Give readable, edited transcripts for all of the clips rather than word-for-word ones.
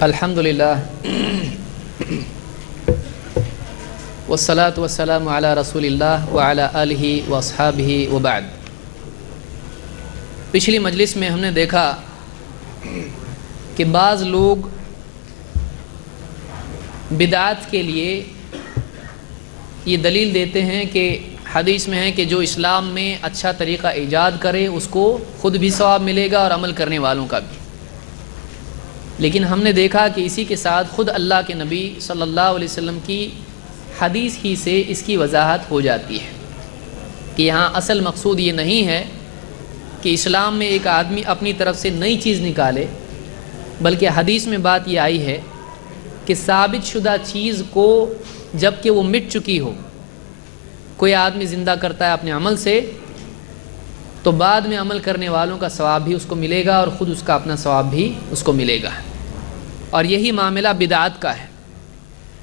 الحمدللہ والصلاة والسلام علی رسول اللہ وعلی آلہ واصحابہ وبعد۔ پچھلی مجلس میں ہم نے دیکھا کہ بعض لوگ بدعات کے لیے یہ دلیل دیتے ہیں کہ حدیث میں ہے کہ جو اسلام میں اچھا طریقہ ایجاد کرے اس کو خود بھی ثواب ملے گا اور عمل کرنے والوں کا بھی۔ لیکن ہم نے دیکھا کہ اسی کے ساتھ خود اللہ کے نبی صلی اللہ علیہ وسلم کی حدیث ہی سے اس کی وضاحت ہو جاتی ہے کہ یہاں اصل مقصود یہ نہیں ہے کہ اسلام میں ایک آدمی اپنی طرف سے نئی چیز نکالے، بلکہ حدیث میں بات یہ آئی ہے کہ ثابت شدہ چیز کو جب کہ وہ مٹ چکی ہو، کوئی آدمی زندہ کرتا ہے اپنے عمل سے، تو بعد میں عمل کرنے والوں کا ثواب بھی اس کو ملے گا اور خود اس کا اپنا ثواب بھی اس کو ملے گا۔ اور یہی معاملہ بدعات کا ہے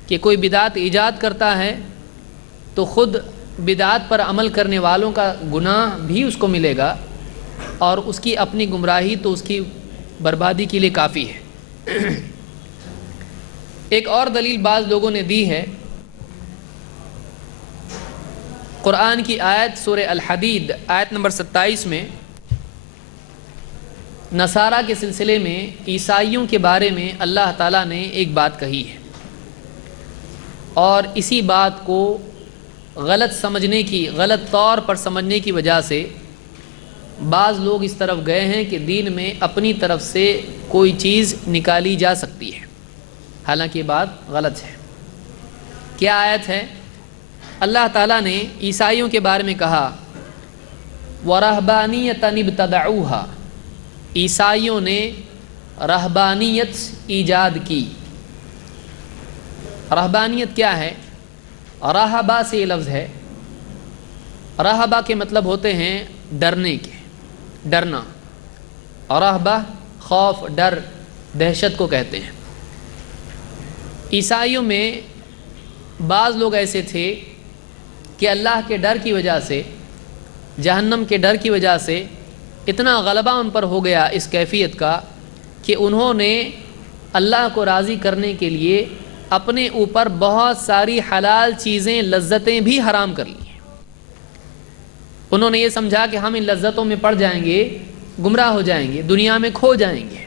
کہ کوئی بدعت ایجاد کرتا ہے تو خود بدعات پر عمل کرنے والوں کا گناہ بھی اس کو ملے گا اور اس کی اپنی گمراہی تو اس کی بربادی کے لیے کافی ہے۔ ایک اور دلیل بعض لوگوں نے دی ہے، قرآن کی آیت سورہ الحدید آیت نمبر 27 میں نصارہ کے سلسلے میں عیسائیوں کے بارے میں اللہ تعالیٰ نے ایک بات کہی ہے، اور اسی بات کو غلط سمجھنے کی، غلط طور پر سمجھنے کی وجہ سے بعض لوگ اس طرف گئے ہیں کہ دین میں اپنی طرف سے کوئی چیز نکالی جا سکتی ہے، حالانکہ یہ بات غلط ہے۔ کیا آیت ہے؟ اللہ تعالیٰ نے عیسائیوں کے بارے میں کہا وَرَهْبَانِيَّةً ابْتَدَعُوهَا، عیسائیوں نے رہبانیت ایجاد کی۔ رہبانیت کیا ہے؟ راہبہ سے یہ لفظ ہے، راہبہ کے مطلب ہوتے ہیں ڈرنے کے، ڈرنا، اور راہبہ خوف، ڈر، دہشت کو کہتے ہیں۔ عیسائیوں میں بعض لوگ ایسے تھے کہ اللہ کے ڈر کی وجہ سے، جہنم کے ڈر کی وجہ سے اتنا غلبہ ان پر ہو گیا اس کیفیت کا کہ انہوں نے اللہ کو راضی کرنے کے لیے اپنے اوپر بہت ساری حلال چیزیں، لذتیں بھی حرام کر لی۔ انہوں نے یہ سمجھا کہ ہم ان لذتوں میں پڑ جائیں گے، گمراہ ہو جائیں گے، دنیا میں کھو جائیں گے،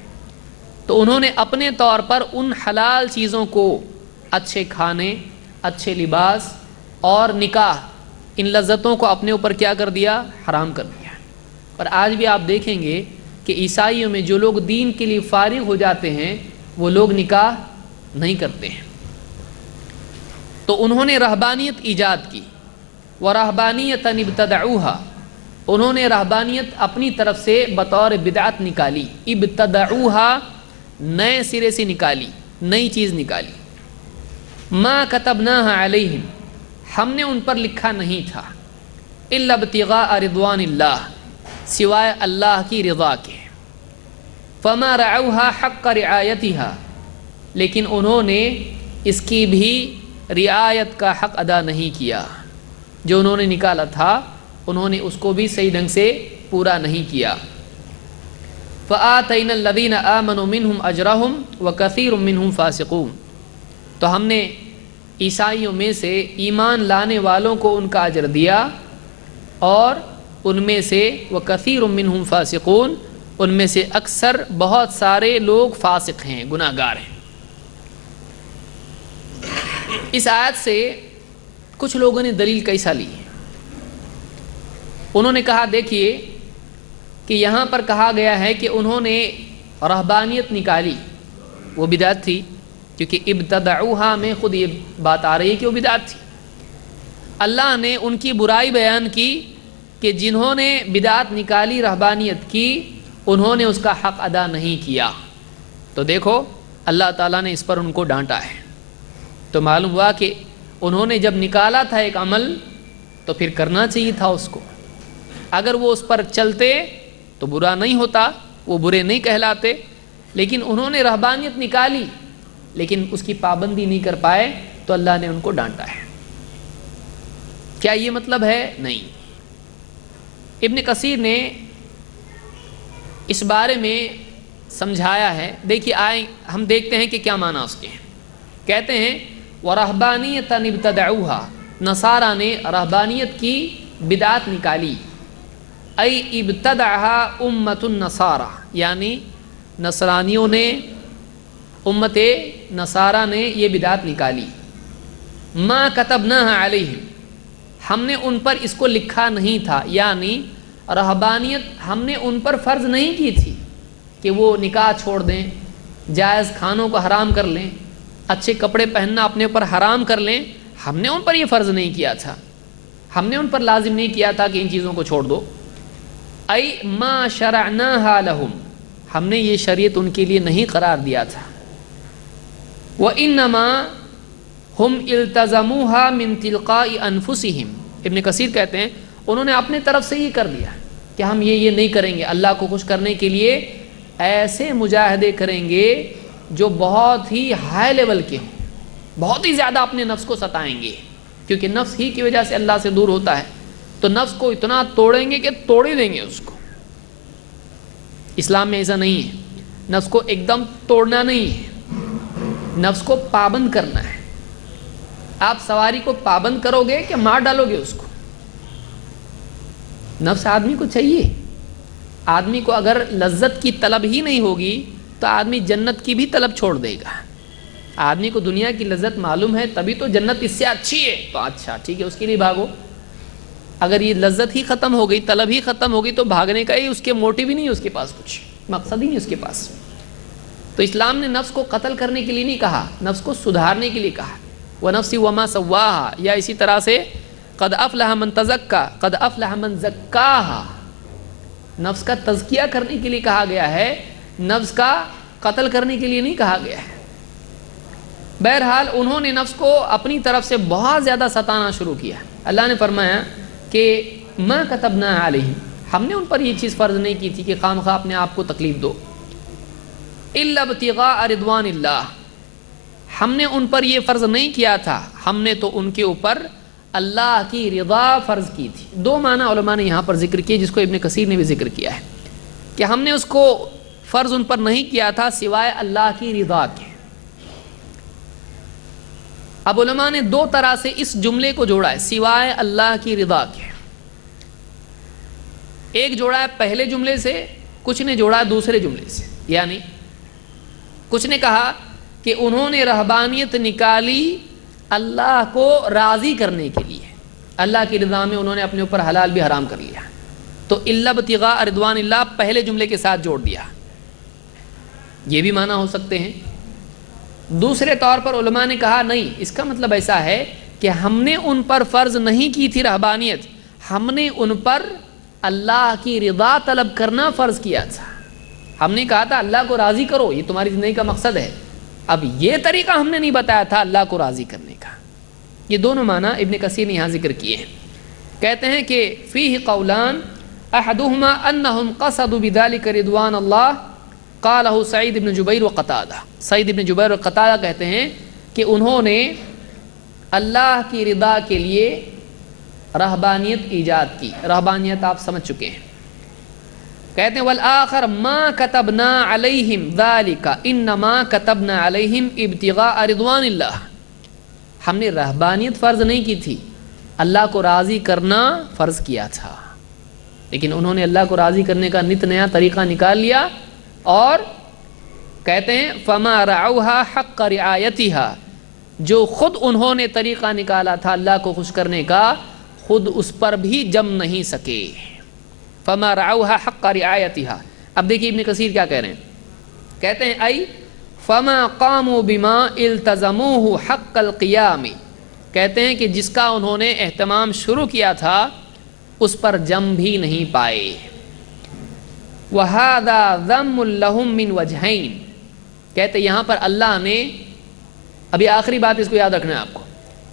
تو انہوں نے اپنے طور پر ان حلال چیزوں کو، اچھے کھانے، اچھے لباس اور نکاح، ان لذتوں کو اپنے اوپر کیا کر دیا؟ حرام کر دیا۔ اور آج بھی آپ دیکھیں گے کہ عیسائیوں میں جو لوگ دین کے لیے فارغ ہو جاتے ہیں وہ لوگ نکاح نہیں کرتے ہیں۔ تو انہوں نے رہبانیت ایجاد کی، وَرَهْبَانِيَّةً ابْتَدَعُوهَا، انہوں نے رہبانیت اپنی طرف سے بطور بدعت نکالی، ابتدعوها، نئے سرے سے نکالی، نئی چیز نکالی۔ مَا كَتَبْنَاهَا عَلَيْهِمْ، ہم نے ان پر لکھا نہیں تھا، إِلَّا ابْتِغَاءَ رِضْوَانِ اللَّهِ، سوائے اللہ کی رضا کے۔ فَمَا رَعَوْهَا حَقَّ رِعَایَتِهَا، لیکن انہوں نے اس کی بھی رعایت کا حق ادا نہیں کیا، جو انہوں نے نکالا تھا انہوں نے اس کو بھی صحیح ڈھنگ سے پورا نہیں کیا۔ فَآتَيْنَا الَّذِينَ آمَنُوا مِنْهُمْ أَجْرَهُمْ وَكَثِيرٌ مِّنْهُمْ فَاسِقُونَ، تو ہم نے عیسائیوں میں سے ایمان لانے والوں کو ان کا اجر دیا، اور ان میں سے وَكَثِيرٌ مِّنْهُمْ فَاسِقُونَ، ان میں سے اکثر بہت سارے لوگ فاسق ہیں، گناہ گار ہیں۔ اس آیت سے کچھ لوگوں نے دلیل کیسا لی؟ انہوں نے کہا دیکھیے کہ یہاں پر کہا گیا ہے کہ انہوں نے رہبانیت نکالی، وہ بدعت تھی، کیونکہ ابتدعوها میں خود یہ بات آ رہی ہے کہ وہ بدعت تھی۔ اللہ نے ان کی برائی بیان کی کہ جنہوں نے بدعت نکالی، رہبانیت کی، انہوں نے اس کا حق ادا نہیں کیا۔ تو دیکھو اللہ تعالیٰ نے اس پر ان کو ڈانٹا ہے۔ تو معلوم ہوا کہ انہوں نے جب نکالا تھا ایک عمل تو پھر کرنا چاہیے تھا اس کو، اگر وہ اس پر چلتے تو برا نہیں ہوتا، وہ برے نہیں کہلاتے، لیکن انہوں نے رہبانیت نکالی لیکن اس کی پابندی نہیں کر پائے تو اللہ نے ان کو ڈانٹا ہے۔ کیا یہ مطلب ہے؟ نہیں۔ ابن کثیر نے اس بارے میں سمجھایا ہے. دیکھیے آئیں ہم دیکھتے ہیں کہ کیا معنی اس کے ہیں. کہتے ہیں وَرَهْبَانِيَةً ابْتَدَعُوهَا، نصارہ نے رہبانیت کی بدعت نکالی. ای ابتدعها امت النصارہ، یعنی نصرانیوں نے، امت نصارہ نے یہ بدعت نکالی. ما کتبناها علیہم، ہم نے ان پر اس کو لکھا نہیں تھا، یعنی رہبانیت ہم نے ان پر فرض نہیں کی تھی کہ وہ نکاح چھوڑ دیں، جائز کھانوں کو حرام کر لیں، اچھے کپڑے پہننا اپنے اوپر حرام کر لیں. ہم نے ان پر یہ فرض نہیں کیا تھا، ہم نے ان پر لازم نہیں کیا تھا کہ ان چیزوں کو چھوڑ دو. ای ما شرعناها لهم، ہم نے یہ شریعت ان کے لیے نہیں قرار دیا تھا. وَإِنَّمَا ہم التزموها من تلقاء انفسهم، ابن کثیر کہتے ہیں انہوں نے اپنے طرف سے یہ کر دیا کہ ہم یہ نہیں کریں گے. اللہ کو خوش کرنے کے لیے ایسے مجاہدے کریں گے جو بہت ہی ہائی لیول کے ہوں، بہت ہی زیادہ اپنے نفس کو ستائیں گے، کیونکہ نفس ہی کی وجہ سے اللہ سے دور ہوتا ہے. تو نفس کو اتنا توڑیں گے کہ توڑ ہی دیں گے اس کو. اسلام میں ایسا نہیں ہے، نفس کو ایک دم توڑنا نہیں ہے، نفس کو پابند کرنا ہے. آپ سواری کو پابند کرو گے کہ مار ڈالو گے اس کو؟ نفس آدمی کو چاہیے. آدمی کو اگر لذت کی طلب ہی نہیں ہوگی تو آدمی جنت کی بھی طلب چھوڑ دے گا. آدمی کو دنیا کی لذت معلوم ہے تبھی تو جنت اس سے اچھی ہے، تو اچھا ٹھیک ہے اس کے لیے بھاگو. اگر یہ لذت ہی ختم ہو گئی، طلب ہی ختم ہو گئی، تو بھاگنے کا ہی اس کے موٹیو ہی نہیں ہے، اس کے پاس کچھ مقصد ہی نہیں اس کے پاس. تو اسلام نے نفس کو قتل کرنے کے لیے نہیں کہا، نفس کو سدھارنے کے لیے کہا. وَنَفْسِ وَمَا سَوَّاهَا، یا اسی طرح سے قَدْ أَفْلَحَ مَنْ تَزَكَّى قَدْ أَفْلَحَ مَنْ زَكَّاهَا، نفس کا تزکیہ کرنے کے لیے کہا گیا ہے، نفس کا قتل کرنے کے لیے نہیں کہا گیا ہے. بہرحال انہوں نے نفس کو اپنی طرف سے بہت زیادہ ستانا شروع کیا. اللہ نے فرمایا کہ ما کتبنا علیہم، ہم نے ان پر یہ چیز فرض نہیں کی تھی کہ خام خواہ اپنے آپ کو تکلیف دو. الا ابتغاء رضوان اللہ، ہم نے ان پر یہ فرض نہیں کیا تھا، ہم نے تو ان کے اوپر اللہ کی رضا فرض کی تھی. دو معنی علماء نے یہاں پر ذکر کیے، جس کو ابن کثیر نے بھی ذکر کیا ہے کہ ہم نے اس کو فرض ان پر نہیں کیا تھا سوائے اللہ کی رضا کے. اب علماء نے دو طرح سے اس جملے کو جوڑا ہے، سوائے اللہ کی رضا کے. ایک جوڑا ہے پہلے جملے سے، کچھ نے جوڑا ہے دوسرے جملے سے. یعنی کچھ نے کہا کہ انہوں نے رہبانیت نکالی اللہ کو راضی کرنے کے لیے، اللہ کی رضا میں انہوں نے اپنے اوپر حلال بھی حرام کر لیا، تو الا ابتغاء رضوان اللہ پہلے جملے کے ساتھ جوڑ دیا. یہ بھی معنی ہو سکتے ہیں. دوسرے طور پر علماء نے کہا نہیں، اس کا مطلب ایسا ہے کہ ہم نے ان پر فرض نہیں کی تھی رہبانیت، ہم نے ان پر اللہ کی رضا طلب کرنا فرض کیا تھا. ہم نے کہا تھا اللہ کو راضی کرو، یہ تمہاری زندگی کا مقصد ہے. اب یہ طریقہ ہم نے نہیں بتایا تھا اللہ کو راضی کرنے کا. یہ دونوں معنی ابن کثیر نے یہاں ذکر کیے ہیں. کہتے ہیں کہ فیہ قولان احدہما انہم قصدوا بذلک رضوان اللہ، قالہ سعید بن جبیر و قتادہ. سعید بن جبیر و قتادہ کہتے ہیں کہ انہوں نے اللہ کی رضا کے لیے رہبانیت ایجاد کی. رہبانیت آپ سمجھ چکے ہیں. کہتے ہیں والآخر ما کتبنا علیہم ذالک انما کتبنا علیہم ابتغاء رضوان اللہ، ہم نے رہبانیت فرض نہیں کی تھی، اللہ کو راضی کرنا فرض کیا تھا، لیکن انہوں نے اللہ کو راضی کرنے کا نت نیا طریقہ نکال لیا. اور کہتے ہیں فما رعوها حق رعایتها، جو خود انہوں نے طریقہ نکالا تھا اللہ کو خوش کرنے کا، خود اس پر بھی جم نہیں سکے. فما رعوها حق رعایتها. اب دیکھیے ابن کثیر کیا کہہ رہے ہیں. کہتے ہیں ای فما قاموا بما التزموه حق القیام، کہتے ہیں کہ جس کا انہوں نے اہتمام شروع کیا تھا اس پر جم بھی نہیں پائے. وَهَذَا ذَمٌّ لَهُم مِّن وَجْهَيْن، کہتے یہاں پر اللہ نے، ابھی آخری بات اس کو یاد رکھنا ہے آپ کو،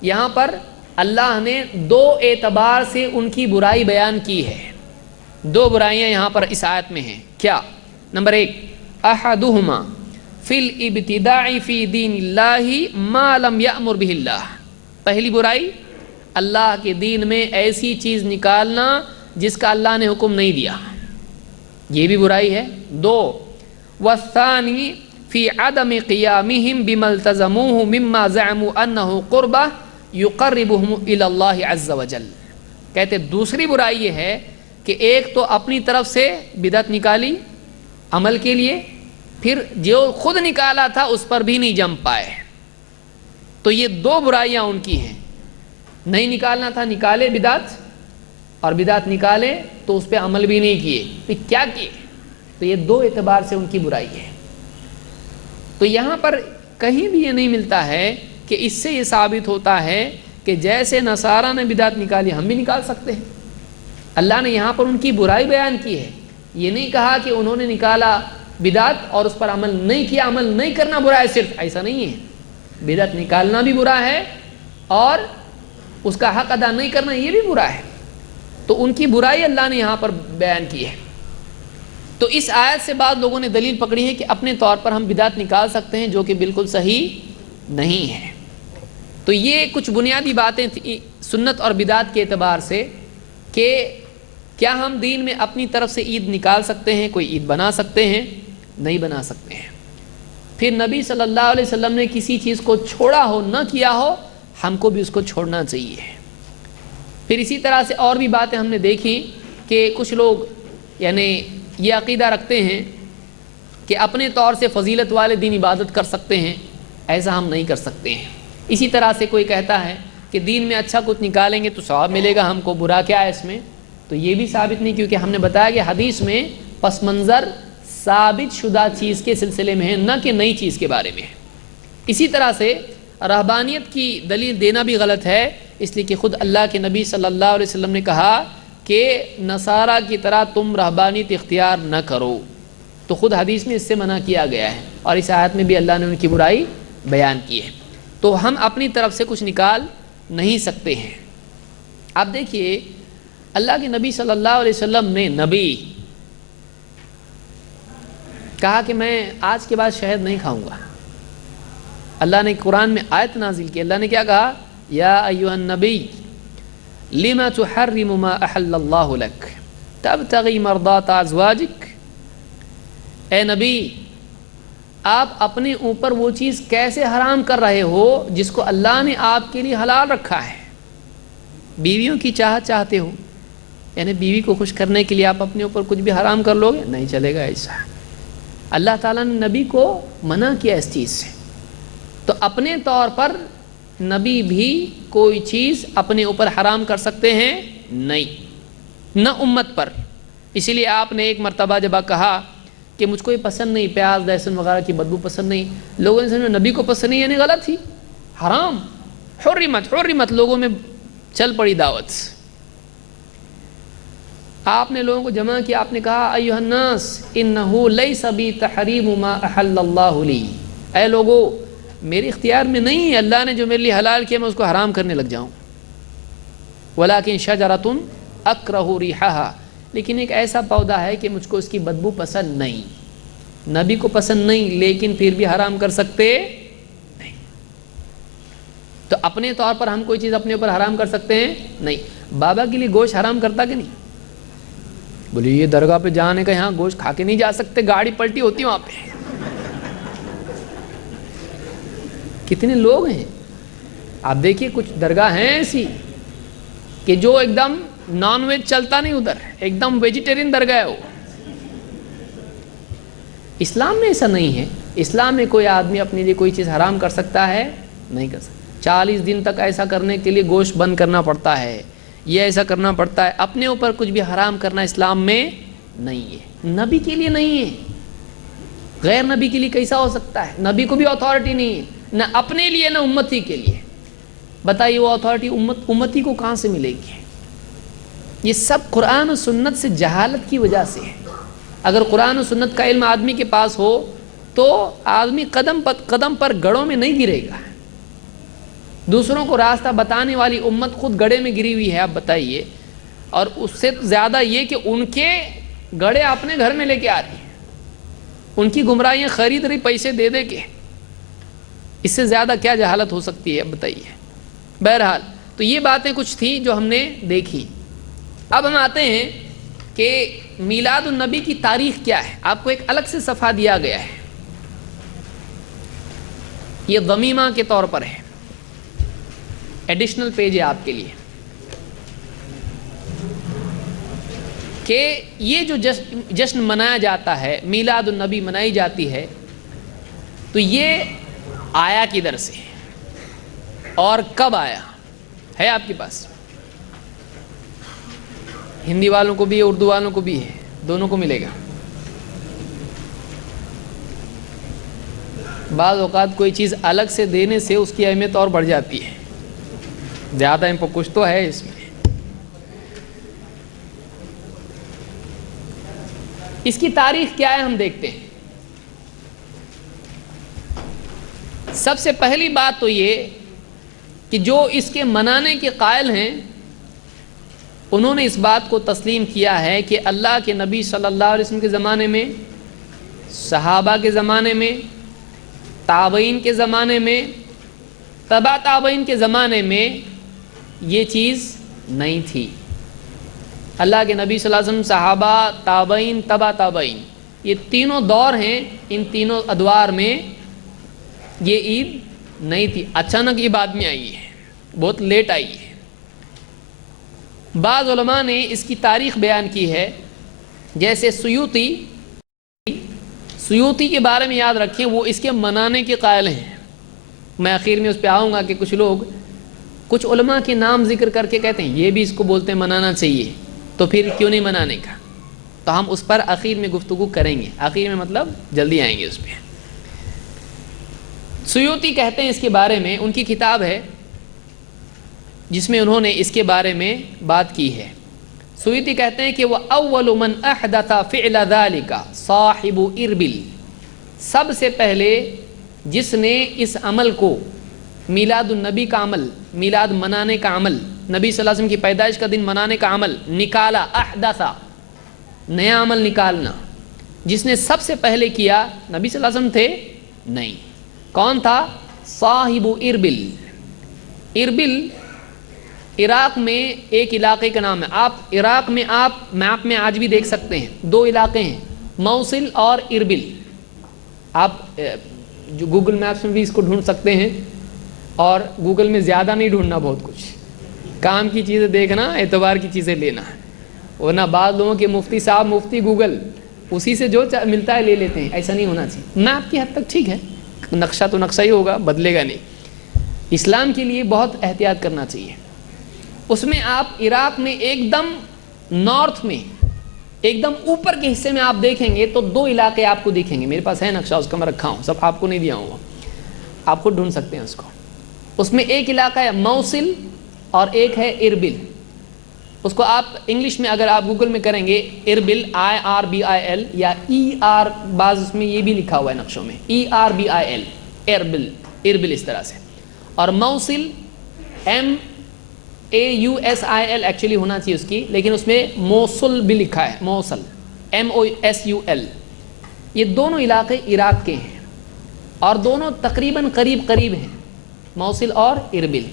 یہاں پر اللہ نے دو اعتبار سے ان کی برائی بیان کی ہے. دو برائیاں یہاں پر اس آیت میں ہیں. کیا؟ نمبر ایک، احدہما فی الابتداع فی دین اللہ ما لم یأمر بہ اللہ. پہلی برائی، اللہ کے دین میں ایسی چیز نکالنا جس کا اللہ نے حکم نہیں دیا، یہ بھی برائی ہے. دو، والثانی فی عدم قیامہم بما التزموہ مما زعموا انہ قربہ یقربہم الی اللہ عز وجل. کہتے دوسری برائی یہ ہے کہ ایک تو اپنی طرف سے بدعت نکالی عمل کے لیے، پھر جو خود نکالا تھا اس پر بھی نہیں جم پائے. تو یہ دو برائیاں ان کی ہیں. نہیں نکالنا تھا نکالے بدعت، اور بدعت نکالے تو اس پہ عمل بھی نہیں کیے. پھر کیا کیے؟ تو یہ دو اعتبار سے ان کی برائی ہے. تو یہاں پر کہیں بھی یہ نہیں ملتا ہے کہ اس سے یہ ثابت ہوتا ہے کہ جیسے نصارہ نے بدعت نکالی ہم بھی نکال سکتے ہیں. اللہ نے یہاں پر ان کی برائی بیان کی ہے، یہ نہیں کہا کہ انہوں نے نکالا بدعت اور اس پر عمل نہیں کیا. عمل نہیں کرنا برا ہے صرف، ایسا نہیں ہے. بدعت نکالنا بھی برا ہے اور اس کا حق ادا نہیں کرنا یہ بھی برا ہے. تو ان کی برائی اللہ نے یہاں پر بیان کی ہے. تو اس آیت سے بعض لوگوں نے دلیل پکڑی ہے کہ اپنے طور پر ہم بدعت نکال سکتے ہیں، جو کہ بالکل صحیح نہیں ہے. تو یہ کچھ بنیادی باتیں تھیں سنت اور بدعت کے اعتبار سے کہ کیا ہم دین میں اپنی طرف سے عید نکال سکتے ہیں، کوئی عید بنا سکتے ہیں؟ نہیں بنا سکتے ہیں. پھر نبی صلی اللہ علیہ وسلم نے کسی چیز کو چھوڑا ہو نہ کیا ہو، ہم کو بھی اس کو چھوڑنا چاہیے. پھر اسی طرح سے اور بھی باتیں ہم نے دیکھی کہ کچھ لوگ یعنی یہ عقیدہ رکھتے ہیں کہ اپنے طور سے فضیلت والے دین عبادت کر سکتے ہیں. ایسا ہم نہیں کر سکتے ہیں. اسی طرح سے کوئی کہتا ہے کہ دین میں اچھا کچھ نکالیں گے تو ثواب ملے گا ہم کو، برا کیا ہے اس میں؟ تو یہ بھی ثابت نہیں، کیونکہ ہم نے بتایا کہ حدیث میں پس منظر ثابت شدہ چیز کے سلسلے میں ہے، نہ کہ نئی چیز کے بارے میں ہے. اسی طرح سے رہبانیت کی دلیل دینا بھی غلط ہے، اس لیے کہ خود اللہ کے نبی صلی اللہ علیہ وسلم نے کہا کہ نصارہ کی طرح تم رہبانیت اختیار نہ کرو. تو خود حدیث میں اس سے منع کیا گیا ہے، اور اس آیت میں بھی اللہ نے ان کی برائی بیان کی ہے. تو ہم اپنی طرف سے کچھ نکال نہیں سکتے ہیں. آپ دیکھیے اللہ کے نبی صلی اللہ علیہ وسلم نے نبی کہا کہ میں آج کے بعد شہد نہیں کھاؤں گا. اللہ نے قرآن میں آیت نازل کی. اللہ نے کیا کہا؟ یا ایھا النبی لما تحرم ما احل اللہ لک تبتغی مرضات ازواجک. اے نبی آپ اپنے اوپر وہ چیز کیسے حرام کر رہے ہو جس کو اللہ نے آپ کے لیے حلال رکھا ہے؟ بیویوں کی چاہت چاہتے ہو، یعنی بیوی کو خوش کرنے کے لیے آپ اپنے اوپر کچھ بھی حرام کر لو گے؟ نہیں چلے گا ایسا. اللہ تعالیٰ نے نبی کو منع کیا اس چیز سے. تو اپنے طور پر نبی بھی کوئی چیز اپنے اوپر حرام کر سکتے ہیں نہیں، نہ امت پر. اسی لیے آپ نے ایک مرتبہ جب کہا کہ مجھ کو یہ پسند نہیں، پیاز لہسن وغیرہ کی بدبو پسند نہیں، لوگوں نے سمجھا نبی کو پسند نہیں، یعنی غلط ہی، حرام، حرمت لوگوں میں چل پڑی دعوت. آپ نے لوگوں کو جمع کیا، آپ نے کہا ایھا الناس انہ لیس بی تحریم ما احل اللہ لی. اے لوگو میرے اختیار میں نہیں ہے اللہ نے جو میرے لیے حلال کیا میں اس کو حرام کرنے لگ جاؤں. ولکن شجرۃ اکرہ ریحھا، لیکن ایک ایسا پودا ہے کہ مجھ کو اس کی بدبو پسند نہیں. نبی کو پسند نہیں لیکن پھر بھی حرام کر سکتے نہیں. تو اپنے طور پر ہم کوئی چیز اپنے اوپر حرام کر سکتے ہیں نہیں. بابا کے لیے گوشت حرام کرتا کہ نہیں؟ بولیے یہ درگاہ پہ جانے کا یہاں گوشت کھا کے نہیں جا سکتے، گاڑی پلٹی ہوتی وہاں پہ. کتنے لوگ ہیں آپ دیکھیے، کچھ درگاہ ہیں ایسی کہ جو ایک دم نان ویج چلتا نہیں، ادھر ایک دم ویجیٹیرین درگاہ ہے وہ. اسلام میں ایسا نہیں ہے. اسلام میں کوئی آدمی اپنے لیے کوئی چیز حرام کر سکتا ہے؟ نہیں کر سکتا. 40 دن تک ایسا کرنے کے لیے گوشت بند کرنا پڑتا ہے، یہ ایسا کرنا پڑتا ہے. اپنے اوپر کچھ بھی حرام کرنا اسلام میں نہیں ہے. نبی کے لیے نہیں ہے، غیر نبی کے لیے کیسا ہو سکتا ہے؟ نبی کو بھی اتھارٹی نہیں ہے، نہ اپنے لیے نہ امتی کے لیے. بتائیے وہ اتھارٹی امتی کو کہاں سے ملے گی؟ یہ سب قرآن و سنت سے جہالت کی وجہ سے ہے. اگر قرآن و سنت کا علم آدمی کے پاس ہو تو آدمی قدم پر گڑھوں میں نہیں گرے گا. دوسروں کو راستہ بتانے والی امت خود گڑھے میں گری ہوئی ہے. آپ بتائیے، اور اس سے زیادہ یہ کہ ان کے گڑھے اپنے گھر میں لے کے آ رہی ہیں، ان کی گمراہیاں خرید رہی پیسے دے دے کے. اس سے زیادہ کیا جہالت ہو سکتی ہے؟ اب بتائیے. بہرحال تو یہ باتیں کچھ تھیں جو ہم نے دیکھی. اب ہم آتے ہیں کہ میلاد النبی کی تاریخ کیا ہے، آپ کو ایک الگ سے صفحہ دیا گیا ہے، یہ ضمیمہ کے طور پر ہے، ایڈیشنل پیج ہے آپ کے لیے، کہ یہ جو جشن منایا جاتا ہے، میلاد النبی منائی جاتی ہے، تو یہ آیا کدھر سے اور کب آیا ہے؟ آپ کے پاس ہندی والوں کو بھی ہے، اردو والوں کو بھی ہے، دونوں کو ملے گا۔ بعض اوقات کوئی چیز الگ سے دینے سے اس کی اہمیت اور بڑھ جاتی ہے، زیادہ امپو کچھ تو ہے اس میں۔ اس کی تاریخ کیا ہے ہم دیکھتے ہیں۔ سب سے پہلی بات تو یہ کہ جو اس کے منانے کے قائل ہیں انہوں نے اس بات کو تسلیم کیا ہے کہ اللہ کے نبی صلی اللہ علیہ وسلم کے زمانے میں، صحابہ کے زمانے میں، تابعین کے زمانے میں، تبع تابعین کے زمانے میں یہ چیز نہیں تھی۔ اللہ کے نبی صلی اللہ علیہ وسلم، صحابہ، تابعین، تبع تابعین، یہ تینوں دور ہیں، ان تینوں ادوار میں یہ عید نہیں تھی، اچانک یہ بعد میں آئی ہے، بہت لیٹ آئی ہے۔ بعض علماء نے اس کی تاریخ بیان کی ہے، جیسے سیوطی کے بارے میں یاد رکھیں، وہ اس کے منانے کے قائل ہیں۔ میں آخر میں اس پہ آؤں گا کہ کچھ علماء کے نام ذکر کر کے کہتے ہیں یہ بھی اس کو بولتے ہیں منانا چاہیے، تو پھر کیوں نہیں منانے کا؟ تو ہم اس پر آخر میں گفتگو کریں گے، آخر میں مطلب جلدی آئیں گے اس پہ۔ سیوطی کہتے ہیں اس کے بارے میں، ان کی کتاب ہے جس میں انہوں نے اس کے بارے میں بات کی ہے۔ سیوطی کہتے ہیں کہ وہ اول من احدث فعل ذلك صاحب اربل، سب سے پہلے جس نے اس عمل کو، میلاد النبی کا عمل، میلاد منانے کا عمل، نبی صلی اللہ علیہ وسلم کی پیدائش کا دن منانے کا عمل نکالا، احدث، نیا عمل نکالنا، جس نے سب سے پہلے کیا، نبی صلی اللہ علیہ وسلم تھے؟ نہیں۔ کون تھا؟ صاحب اربل۔ اربل عراق میں ایک علاقے کا نام ہے۔ آپ عراق میں آپ میپ میں آج بھی دیکھ سکتے ہیں، دو علاقے ہیں، موصل اور اربل۔ آپ جو گوگل میپس میں بھی اس کو ڈھونڈ سکتے ہیں، اور گوگل میں زیادہ نہیں ڈھونڈنا، بہت کچھ کام کی چیزیں دیکھنا، اعتبار کی چیزیں لینا، ورنہ بعض لوگوں کے مفتی صاحب، مفتی گوگل، اسی سے جو ملتا ہے لے لیتے ہیں، ایسا نہیں ہونا چاہیے۔ میپ کی حد تک ٹھیک ہے، نقشہ تو نقشہ ہی ہوگا، بدلے گا نہیں۔ اسلام کے لیے بہت احتیاط کرنا چاہیے۔ اس میں آپ عراق میں ایک دم نارتھ میں، ایک دم اوپر کے حصے میں آپ دیکھیں گے تو دو علاقے آپ کو دکھیں گے، میرے پاس ہے نقشہ، اس کا میں رکھا ہوں، سب آپ کو نہیں دیا ہوں، آپ خود ڈھونڈ سکتے ہیں اس کو۔ اس میں ایک علاقہ ہے موصل اور ایک ہے اربل۔ اس کو آپ انگلش میں اگر آپ گوگل میں کریں گے اربل، IRBIL، یا ER، بعض اس میں یہ بھی لکھا ہوا ہے نقشوں میں، ERBIL، اربل، اربل اس طرح سے، اور موصل MAUSIL ایکچولی ہونا چاہیے اس کی، لیکن اس میں موصل بھی لکھا ہے، موصل MOSUL۔ یہ دونوں علاقے عراق کے ہیں اور دونوں تقریباً قریب قریب ہیں، موصل اور اربل۔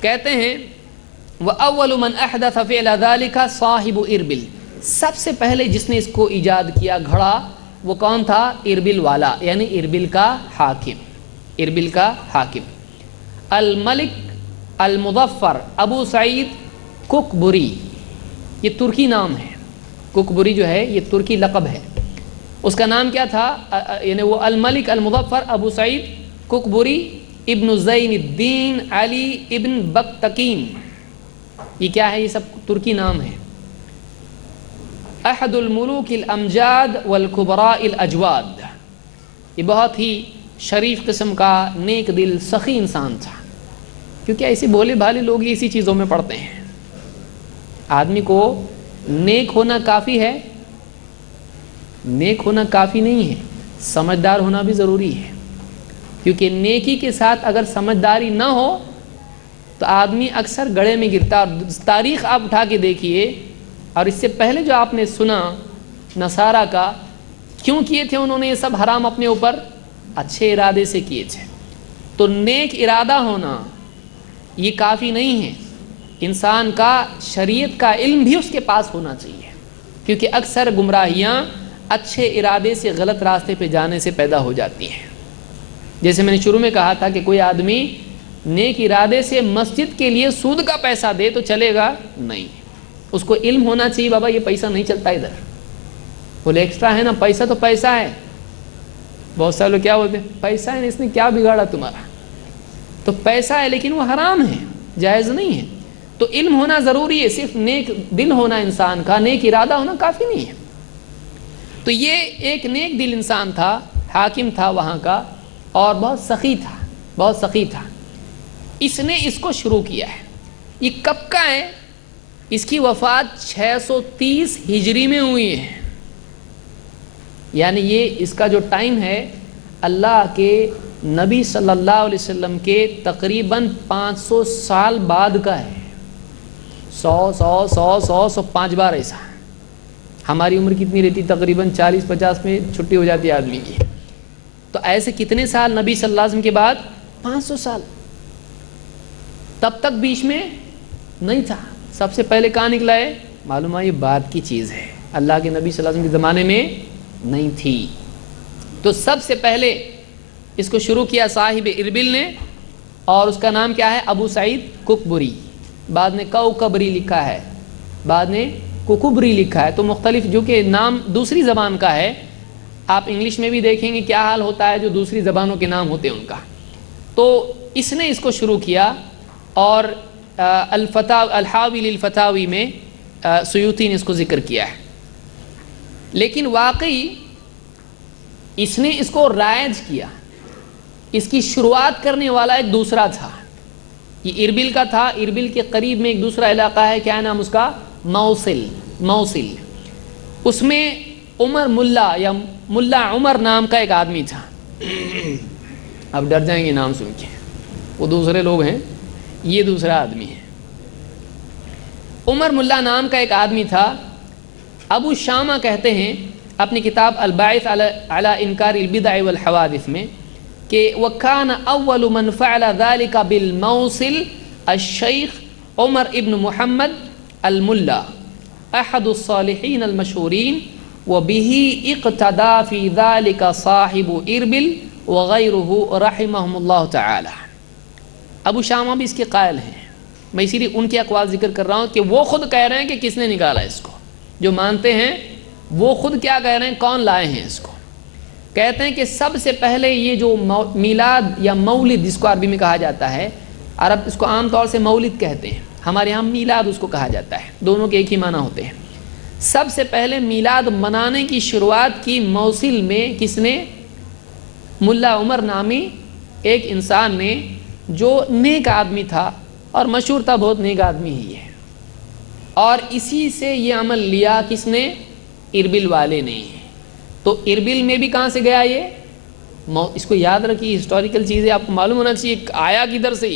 کہتے ہیں وَأَوَّلُ مَنْ أَحْدَثَ فِعْلَ ذَلِكَ صَاحِبُ اربل، سب سے پہلے جس نے اس کو ایجاد کیا، گھڑا، وہ کون تھا؟ اربل والا، یعنی اربل کا حاکم، اربل کا حاکم، الملک المظفر ابو سعید ککبری، یہ ترکی نام ہے، ککبری جو ہے یہ ترکی لقب ہے۔ اس کا نام کیا تھا؟ یعنی وہ الملک المظفر ابو سعید ککبری ابن زین الدین علی ابن بکتکین، یہ کیا ہے؟ یہ سب ترکی نام ہے۔ احد الملوک الامجاد والکبراء الاجواد، یہ بہت ہی شریف قسم کا نیک دل سخی انسان تھا، کیونکہ ایسے بولے بھالے لوگ ہی اسی چیزوں میں پڑتے ہیں۔ آدمی کو نیک ہونا کافی ہے؟ نیک ہونا کافی نہیں ہے، سمجھدار ہونا بھی ضروری ہے، کیونکہ نیکی کے ساتھ اگر سمجھداری نہ ہو تو آدمی اکثر گڑھے میں گرتا۔ اور تاریخ آپ اٹھا کے دیکھیے، اور اس سے پہلے جو آپ نے سنا نصارہ کا، کیوں کیے تھے انہوں نے یہ سب حرام اپنے اوپر؟ اچھے ارادے سے کیے تھے۔ تو نیک ارادہ ہونا یہ کافی نہیں ہے، انسان کا شریعت کا علم بھی اس کے پاس ہونا چاہیے، کیونکہ اکثر گمراہیاں اچھے ارادے سے غلط راستے پہ جانے سے پیدا ہو جاتی ہیں۔ جیسے میں نے شروع میں کہا تھا کہ کوئی آدمی نیک ارادے سے مسجد کے لیے سود کا پیسہ دے تو چلے گا نہیں، اس کو علم ہونا چاہیے بابا یہ پیسہ نہیں چلتا ادھر، بولے ایکسٹرا ہے نا، پیسہ تو پیسہ ہے۔ بہت سارے لوگ کیا بولتے ہیں پیسہ ہے نا، اس نے کیا بگاڑا تمہارا، تو پیسہ ہے لیکن وہ حرام ہے، جائز نہیں ہے۔ تو علم ہونا ضروری ہے، صرف نیک دل ہونا انسان کا، نیک ارادہ ہونا کافی نہیں ہے۔ تو یہ ایک نیک دل انسان تھا، حاکم تھا وہاں کا، اور بہت سخی تھا، بہت سخی تھا۔ اس نے اس کو شروع کیا ہے۔ یہ کب کا ہے؟ اس کی وفات 630 ہجری میں ہوئی ہے، یعنی یہ اس کا جو ٹائم ہے اللہ کے نبی صلی اللہ علیہ وسلم کے تقریباً 500 سال بعد کا ہے۔ 100 5 بار ایسا۔ ہماری عمر کتنی رہتی؟ تقریباً 40-50 میں چھٹی ہو جاتی ہے آدمی کی، تو ایسے کتنے سال نبی صلی اللہ علیہ وسلم کے بعد؟ 500 سال۔ تب تک بیچ میں نہیں تھا۔ سب سے پہلے کہاں نکلا ہے؟ معلوم ہے یہ بات کی چیز ہے، اللہ کے نبی صلی اللہ علیہ وسلم کے زمانے میں نہیں تھی۔ تو سب سے پہلے اس کو شروع کیا صاحب اربل نے، اور اس کا نام کیا ہے؟ ابو سعید ککبری۔ بعد نے کوکبری لکھا ہے، بعد نے ککبری لکھا ہے، تو مختلف، جو کہ نام دوسری زبان کا ہے۔ آپ انگلش میں بھی دیکھیں گے کیا حال ہوتا ہے جو دوسری زبانوں کے نام ہوتے ہیں ان کا۔ تو اس نے اس کو شروع کیا، اور الحاوی للفتاوی میں سیوطی نے اس کو ذکر کیا ہے۔ لیکن واقعی اس نے اس کو رائج کیا، اس کی شروعات کرنے والا ایک دوسرا تھا، یہ اربل کا تھا۔ اربل کے قریب میں ایک دوسرا علاقہ ہے، کیا نام اس کا؟ موصل۔ اس میں عمر ملا یا ملا عمر نام کا ایک آدمی تھا۔ اب ڈر جائیں گے نام سن کے، وہ دوسرے لوگ ہیں، یہ دوسرا آدمی ہے۔ عمر ملا نام کا ایک آدمی تھا۔ ابو شامہ کہتے ہیں اپنی کتاب الباعث علی انکار البدع والحوادث میں کہ وَكَانَ أَوَّلُ مَنْ فَعَلَ ذَلِكَ بِالْمَوْصِلِ الشَّيْخ عمر ابن محمد الملا أحد الصالحين المشهورين وبه اقتدى في ذلك صاحب اربل وغيره رحمهم اللہ تعالی۔ ابو شامہ بھی اس کے قائل ہیں، میں اسی لیے ان کے اقوال ذکر کر رہا ہوں کہ وہ خود کہہ رہے ہیں کہ کس نے نکالا اس کو، جو مانتے ہیں وہ خود کیا کہہ رہے ہیں، کون لائے ہیں اس کو۔ کہتے ہیں کہ سب سے پہلے یہ جو میلاد یا مولد جس کو عربی میں کہا جاتا ہے، عرب اس کو عام طور سے مولد کہتے ہیں، ہمارے یہاں میلاد اس کو کہا جاتا ہے، دونوں کے ایک ہی معنی ہوتے ہیں۔ سب سے پہلے میلاد منانے کی شروعات کی موصل میں کس نے؟ ملا عمر نامی ایک انسان نے، جو نیک آدمی تھا اور مشہور تھا، بہت نیک آدمی ہی ہے، اور اسی سے یہ عمل لیا کس نے؟ اربل والے نے۔ تو اربل میں بھی کہاں سے گیا یہ؟ اس کو یاد رکھیے، ہسٹوریکل چیزیں آپ کو معلوم ہونا چاہیے، آیا کدھر سے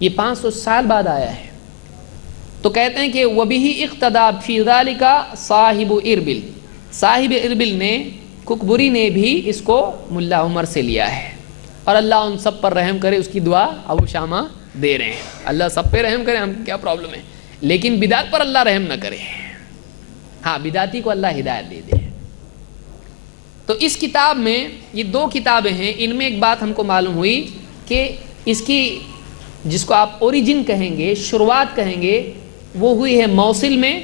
یہ 500 سال بعد آیا ہے۔ تو کہتے ہیں کہ وَبِهِ اقتدى فِي ذَلِكَ صاحب اربل، صاحب اربل نے، ککبری نے بھی اس کو ملا عمر سے لیا ہے، اور اللہ ان سب پر رحم کرے، اس کی دعا ابو شامہ دے رہے ہیں، اللہ سب پہ رحم کرے، ہم کیا پرابلم ہے، لیکن بدعت پر اللہ رحم نہ کرے، ہاں بدعتی کو اللہ ہدایت دے دے۔ تو اس کتاب میں، یہ 2 کتابیں ہیں، ان میں ایک بات ہم کو معلوم ہوئی کہ اس کی جس کو آپ اوریجن کہیں گے، شروعات کہیں گے، وہ ہوئی ہے موصل میں،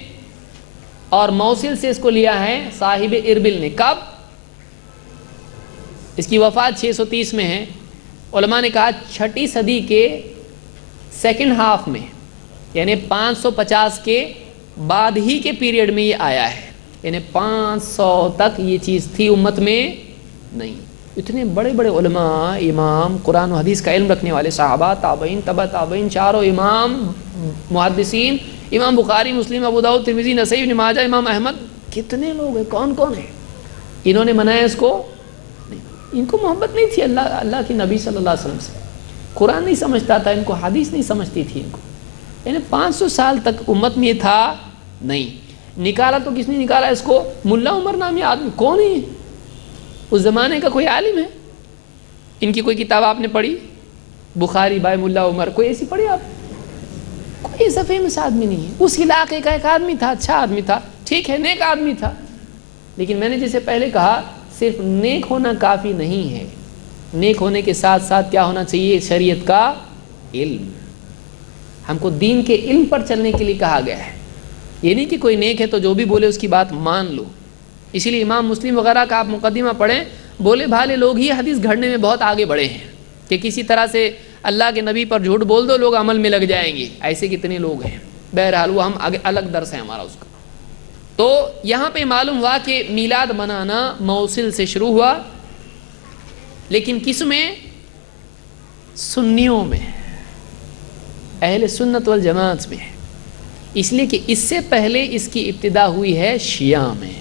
اور موصل سے اس کو لیا ہے صاحب اربل نے۔ کب؟ اس کی وفات 630 میں ہے۔ علماء نے کہا 6ٹھی صدی کے سیکنڈ ہاف میں، یعنی 550 کے بعد ہی کے پیریڈ میں یہ آیا ہے، یعنی 500 تک یہ چیز تھی امت میں نہیں۔ اتنے بڑے بڑے علماء، امام، قرآن و حدیث کا علم رکھنے والے، صحابہ، تابعین، تبع تابعین، چاروں امام محدثین، امام بخاری، مسلم، ابو داؤد، ترمذی، نسائی، ابن ماجہ، امام احمد، کتنے لوگ ہیں، کون کون ہیں، انہوں نے منایا اس کو نہیں۔ ان کو محبت نہیں تھی اللہ کے نبی صلی اللہ علیہ وسلم سے، قرآن نہیں سمجھتا تھا ان کو، حدیث نہیں سمجھتی تھی ان کو، یعنی 500 سال تک امت میں یہ تھا نہیں۔ نکالا تو کس نے نکالا اس کو؟ ملا عمر نامی آدمی، کون ہے اس زمانے کا؟ کوئی عالم ہے؟ ان کی کوئی کتاب آپ نے پڑھی؟ بخاری بائے ملا عمر، کوئی ایسی پڑھی آپ؟ کوئی ایسا فیمس آدمی نہیں ہے. اس علاقے کا ایک آدمی تھا, اچھا آدمی تھا, ٹھیک ہے, نیک آدمی تھا, لیکن میں نے جسے پہلے کہا صرف نیک ہونا کافی نہیں ہے, نیک ہونے کے ساتھ ساتھ کیا ہونا چاہیے؟ شریعت کا علم. ہم کو دین کے علم پر چلنے کے لیے کہا گیا ہے. یہ نہیں کہ کوئی نیک ہے تو جو بھی بولے اس کی بات مان لو. اسی لیے امام مسلم وغیرہ کا آپ مقدمہ پڑھیں, بولے بھالے لوگ ہی حدیث گھڑنے میں بہت آگے بڑھے ہیں کہ کسی طرح سے اللہ کے نبی پر جھوٹ بول دو, لوگ عمل میں لگ جائیں گے. ایسے کتنے لوگ ہیں. بہرحال وہ ہم الگ درس ہے ہمارا اس کا. تو یہاں پہ معلوم ہوا کہ میلاد منانا موصل سے شروع ہوا, لیکن کس میں؟ سنیوں میں, اہل سنت والجماعت میں. اس لیے کہ اس سے پہلے اس کی ابتدا ہوئی ہے شیعہ میں.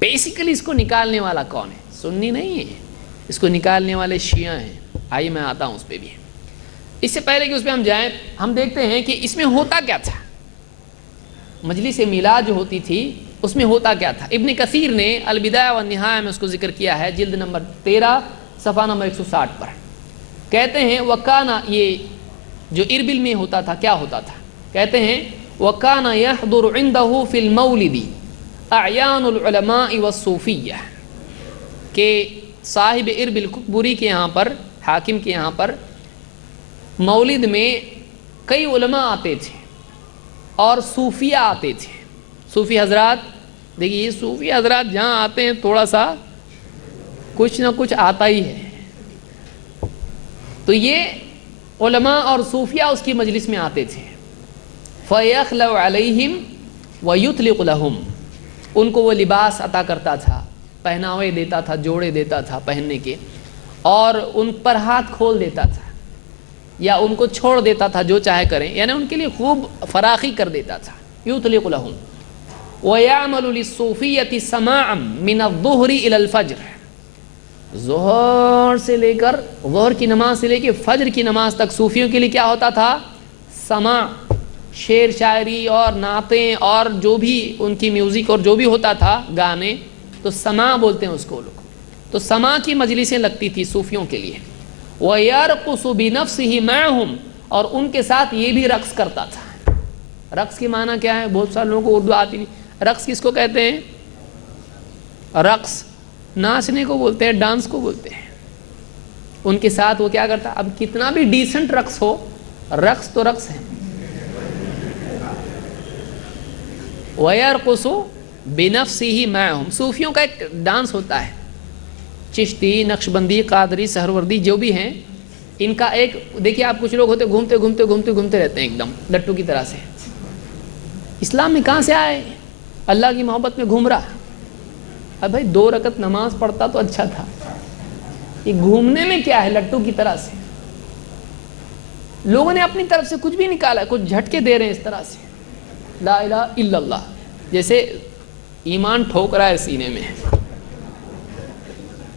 بیسیکلی اس کو نکالنے والا کون ہے؟ سنی نہیں ہے, اس کو نکالنے والے شیعہ ہیں. آئیے میں آتا ہوں اس پہ بھی. اس سے پہلے کہ اس پہ ہم جائیں, ہم دیکھتے ہیں کہ اس میں ہوتا کیا تھا. مجلس میلاد جو ہوتی تھی اس میں ہوتا کیا تھا. ابن کثیر نے البدایہ والنہایہ میں اس کو ذکر کیا ہے, جلد نمبر 13 صفحہ نمبر 160 پر. کہتے ہیں وکانا, یہ جو اربل میں ہوتا تھا کیا ہوتا تھا, کہتے ہیں وکانا یحضر عنده فی المولد اعیان العلماء والصوفیہ, کہ صاحب اربل ککبری کے یہاں پر, حاکم کے یہاں پر مولد میں کئی علماء آتے تھے اور صوفیہ آتے تھے. صوفی حضرات, دیکھیے یہ صوفی حضرات جہاں آتے ہیں تھوڑا سا کچھ نہ کچھ آتا ہی ہے. تو یہ علماء اور صوفیہ اس کی مجلس میں آتے تھے. فَيَخْلَوْ عَلَيْهِمْ وَيُطْلِقُ لَهُمْ, ان کو وہ لباس عطا کرتا تھا, پہناوے دیتا تھا, جوڑے دیتا تھا پہننے کے, اور ان پر ہاتھ کھول دیتا تھا یا ان کو چھوڑ دیتا تھا جو چاہے کریں, یعنی ان کے لیے خوب فراخی کر دیتا تھا. یطلق لهم وَيَعْمَلُ لِلصُّوفِيَّةِ سَمَاعًا مِنَ الظُّهْرِ إِلَى الْفَجْرِ, ظہر سے لے کر, ظہر کی نماز سے لے کے فجر کی نماز تک صوفیوں کے لیے کیا ہوتا تھا؟ سماع, شعر شاعری اور نعتیں اور جو بھی ان کی میوزک اور جو بھی ہوتا تھا گانے, تو سماع بولتے ہیں اس کو لوگ. تو سماع کی مجلسیں لگتی تھی صوفیوں کے لیے. وَيَرْقُصُ بِنَفْسِهِ مَعَهُمْ, اور ان کے ساتھ یہ بھی رقص کرتا تھا. رقص کی معنی کیا ہے؟ بہت سارے لوگوں کو اردو آتی نہیں. رقص کس کو کہتے ہیں؟ رقص ناچنے کو بولتے ہیں, ڈانس کو بولتے ہیں. ان کے ساتھ وہ کیا کرتا, اب کتنا بھی ڈیسنٹ رقص ہو, رقص تو رقص ہے. وَيَرْقُصُ بِنَفْسِهِ مَعَهُمْ, صوفیوں کا ایک ڈانس ہوتا ہے. چشتی, نقشبندی, قادری, سہروردی جو بھی ہیں, ان کا ایک, دیکھیے آپ کچھ لوگ ہوتے گھومتے گھومتے گھومتے گھومتے رہتے ہیں ایک دم لٹو کی طرح سے. اسلام میں کہاں سے آئے؟ اللہ کی محبت میں گھوم رہا. اب بھائی 2 رکعت نماز پڑھتا تو اچھا تھا, یہ گھومنے میں کیا ہے لٹو کی طرح سے؟ لوگوں نے اپنی طرف سے کچھ بھی نکالا, کچھ جھٹکے دے رہے ہیں اس طرح سے, لا الہ الا اللہ, جیسے ایمان ٹھوک رہا ہے سینے میں.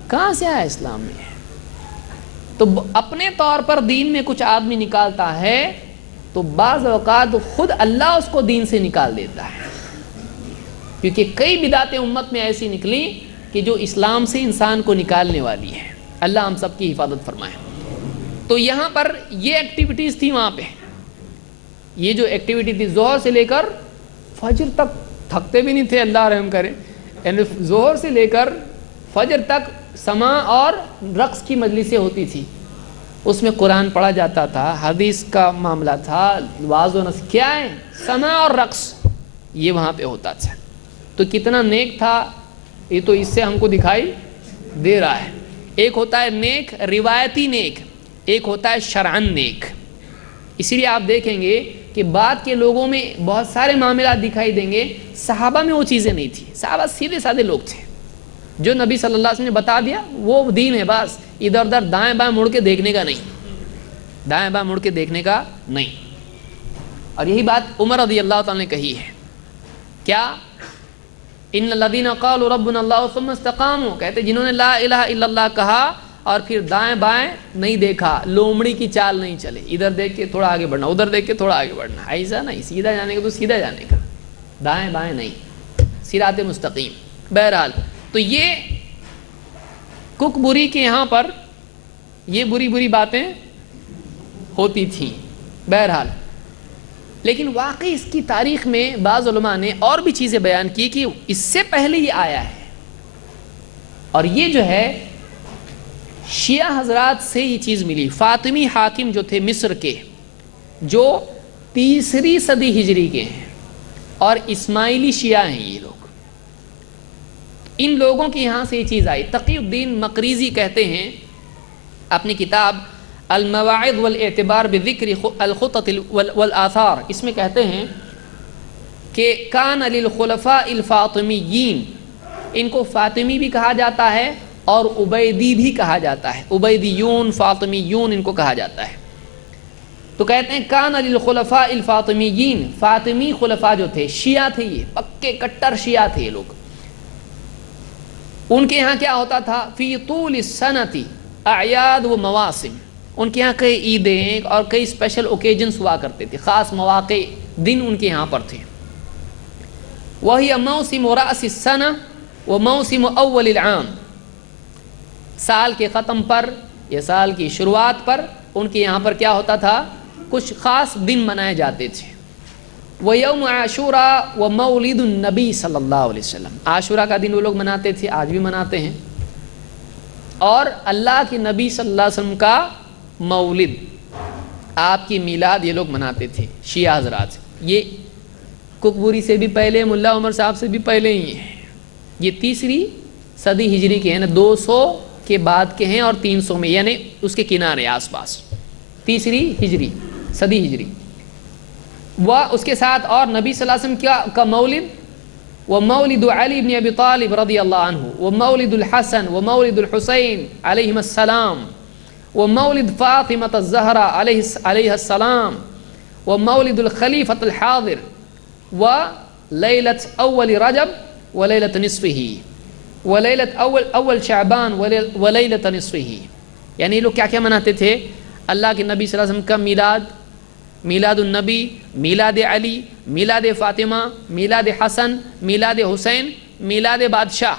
کہاں سے آیا اسلام میں؟ تو اپنے طور پر دین میں کچھ آدمی نکالتا ہے تو بعض اوقات خود اللہ اس کو دین سے نکال دیتا ہے, کیونکہ کئی بدعتیں امت میں ایسی نکلی کہ جو اسلام سے انسان کو نکالنے والی ہے. اللہ ہم سب کی حفاظت فرمائے. تو یہاں پر یہ ایکٹیویٹیز تھی وہاں پہ, یہ جو ایکٹیویٹی تھی ظہر سے لے کر فجر تک, تھکتے بھی نہیں تھے, اللہ رحم کرے. یعنی ظہر سے لے کر فجر تک سماع اور رقص کی مجلسیں ہوتی تھی. اس میں قرآن پڑھا جاتا تھا, حدیث کا معاملہ تھا, واعظ و نصیحت, کیا ہے؟ سماع اور رقص, یہ وہاں پہ ہوتا تھا. تو کتنا نیک تھا یہ تو اس سے ہم کو دکھائی دے رہا ہے. ایک ہوتا ہے نیک روایتی نیک, ایک ہوتا ہے شرعن نیک. اسی لیے آپ دیکھیں گے کہ بعد کے لوگوں میں بہت سارے معاملات دکھائی دیں گے, صحابہ میں وہ چیزیں نہیں تھیں. صحابہ سیدھے سادے لوگ تھے, جو نبی صلی اللہ علیہ وسلم نے بتا دیا وہ دین ہے, بس ادھر ادھر دائیں بائیں مڑ کے دیکھنے کا نہیں, دائیں بائیں مڑ کے دیکھنے کا نہیں. اور یہی بات عمر رضی اللہ تعالیٰ نے کہی ہے. کیا؟ ان الذین قالوا ربنا اللہ ثم استقاموا, کہتے جنہوں نے لا الہ الا اللہ کہا اور پھر دائیں بائیں نہیں دیکھا, لومڑی کی چال نہیں چلے, ادھر دیکھ کے تھوڑا آگے بڑھنا, ادھر دیکھ کے تھوڑا آگے بڑھنا, ایسا نہیں, سیدھا جانے کا تو سیدھا جانے کا, دائیں بائیں نہیں, صراط مستقیم. بہرحال تو یہ ککبری کے یہاں پر یہ بری بری باتیں ہوتی تھیں. بہرحال لیکن واقعی اس کی تاریخ میں بعض علماء نے اور بھی چیزیں بیان کی کہ اس سے پہلے یہ آیا ہے، اور یہ جو ہے شیعہ حضرات سے یہ چیز ملی۔ فاطمی حاکم جو تھے مصر کے، جو 3 صدی ہجری کے ہیں، اور اسماعیلی شیعہ ہیں یہ لوگ، ان لوگوں کے یہاں سے یہ چیز آئی۔ تقی الدین مقریزی کہتے ہیں اپنی کتاب المواعظ والاعتبار بذکر الخطط والآثار، اس میں کہتے ہیں کہ کان للخلفاء الفاطمیین، ان کو فاطمی بھی کہا جاتا ہے اور عبیدی بھی کہا جاتا ہے، عبیدیون فاطمیون ان کو کہا جاتا ہے۔ تو کہتے ہیں کان للخلفاء الفاطمیین، فاطمی خلفاء جو تھے شیعہ تھے، یہ پکے کٹر شیعہ تھے یہ لوگ۔ ان کے یہاں کیا ہوتا تھا؟ فی طول السنۃ اعیاد و مواسم، ان کے یہاں کئی عیدیں اور کئی اسپیشل اوکیجنس ہوا کرتے تھے، خاص مواقع دن ان کے یہاں پر تھے۔ وہی موسم رأس السنہ و موسم اول العام، سال کے ختم پر یا سال کی شروعات پر ان کے یہاں پر کیا ہوتا تھا؟ کچھ خاص دن منائے جاتے تھے۔ وَيَوْمُ عَاشُورَا وَمَوْلِدُ النَّبِي صلی اللہ علیہ وسلم، عاشورہ کا دن وہ لوگ مناتے تھے، آج بھی مناتے ہیں، اور اللہ کے نبی صلی اللہ علیہ وسلم کا مولد، آپ کی میلاد یہ لوگ مناتے تھے شیعہ حضرات۔ یہ ککبوری سے بھی پہلے، ملا عمر صاحب سے بھی پہلے ہی ہیں، یہ 3 صدی ہجری کے ہیں نا، 200 کے بعد کے ہیں اور 300 میں، یعنی اس کے کنارے آس پاس، 3 صدی ہجری۔ وہ اس کے ساتھ اور نبی صلی اللہ علیہ وسلم کا مولد، ومولد علی بن ابی طالب رضی اللہ عنہ، ومولد الحسن ومولد الحسین علیہم السلام، ومولد فاطمة الزہرا علیہ السلام، ومولد الخلیفۃ الحاضر، ولیلۃ اول رجب ولیلۃ نصفہ، ولیلۃ اول شعبان ولیلۃ نصفہ۔ یعنی یہ لوگ کیا کیا مناتے تھے؟ اللہ کے نبی صلی اللہ علیہ وسلم کا میلاد، میلاد النبی، میلاد علی، میلاد فاطمہ، میلاد حسن، میلاد حسین، میلاد بادشاہ،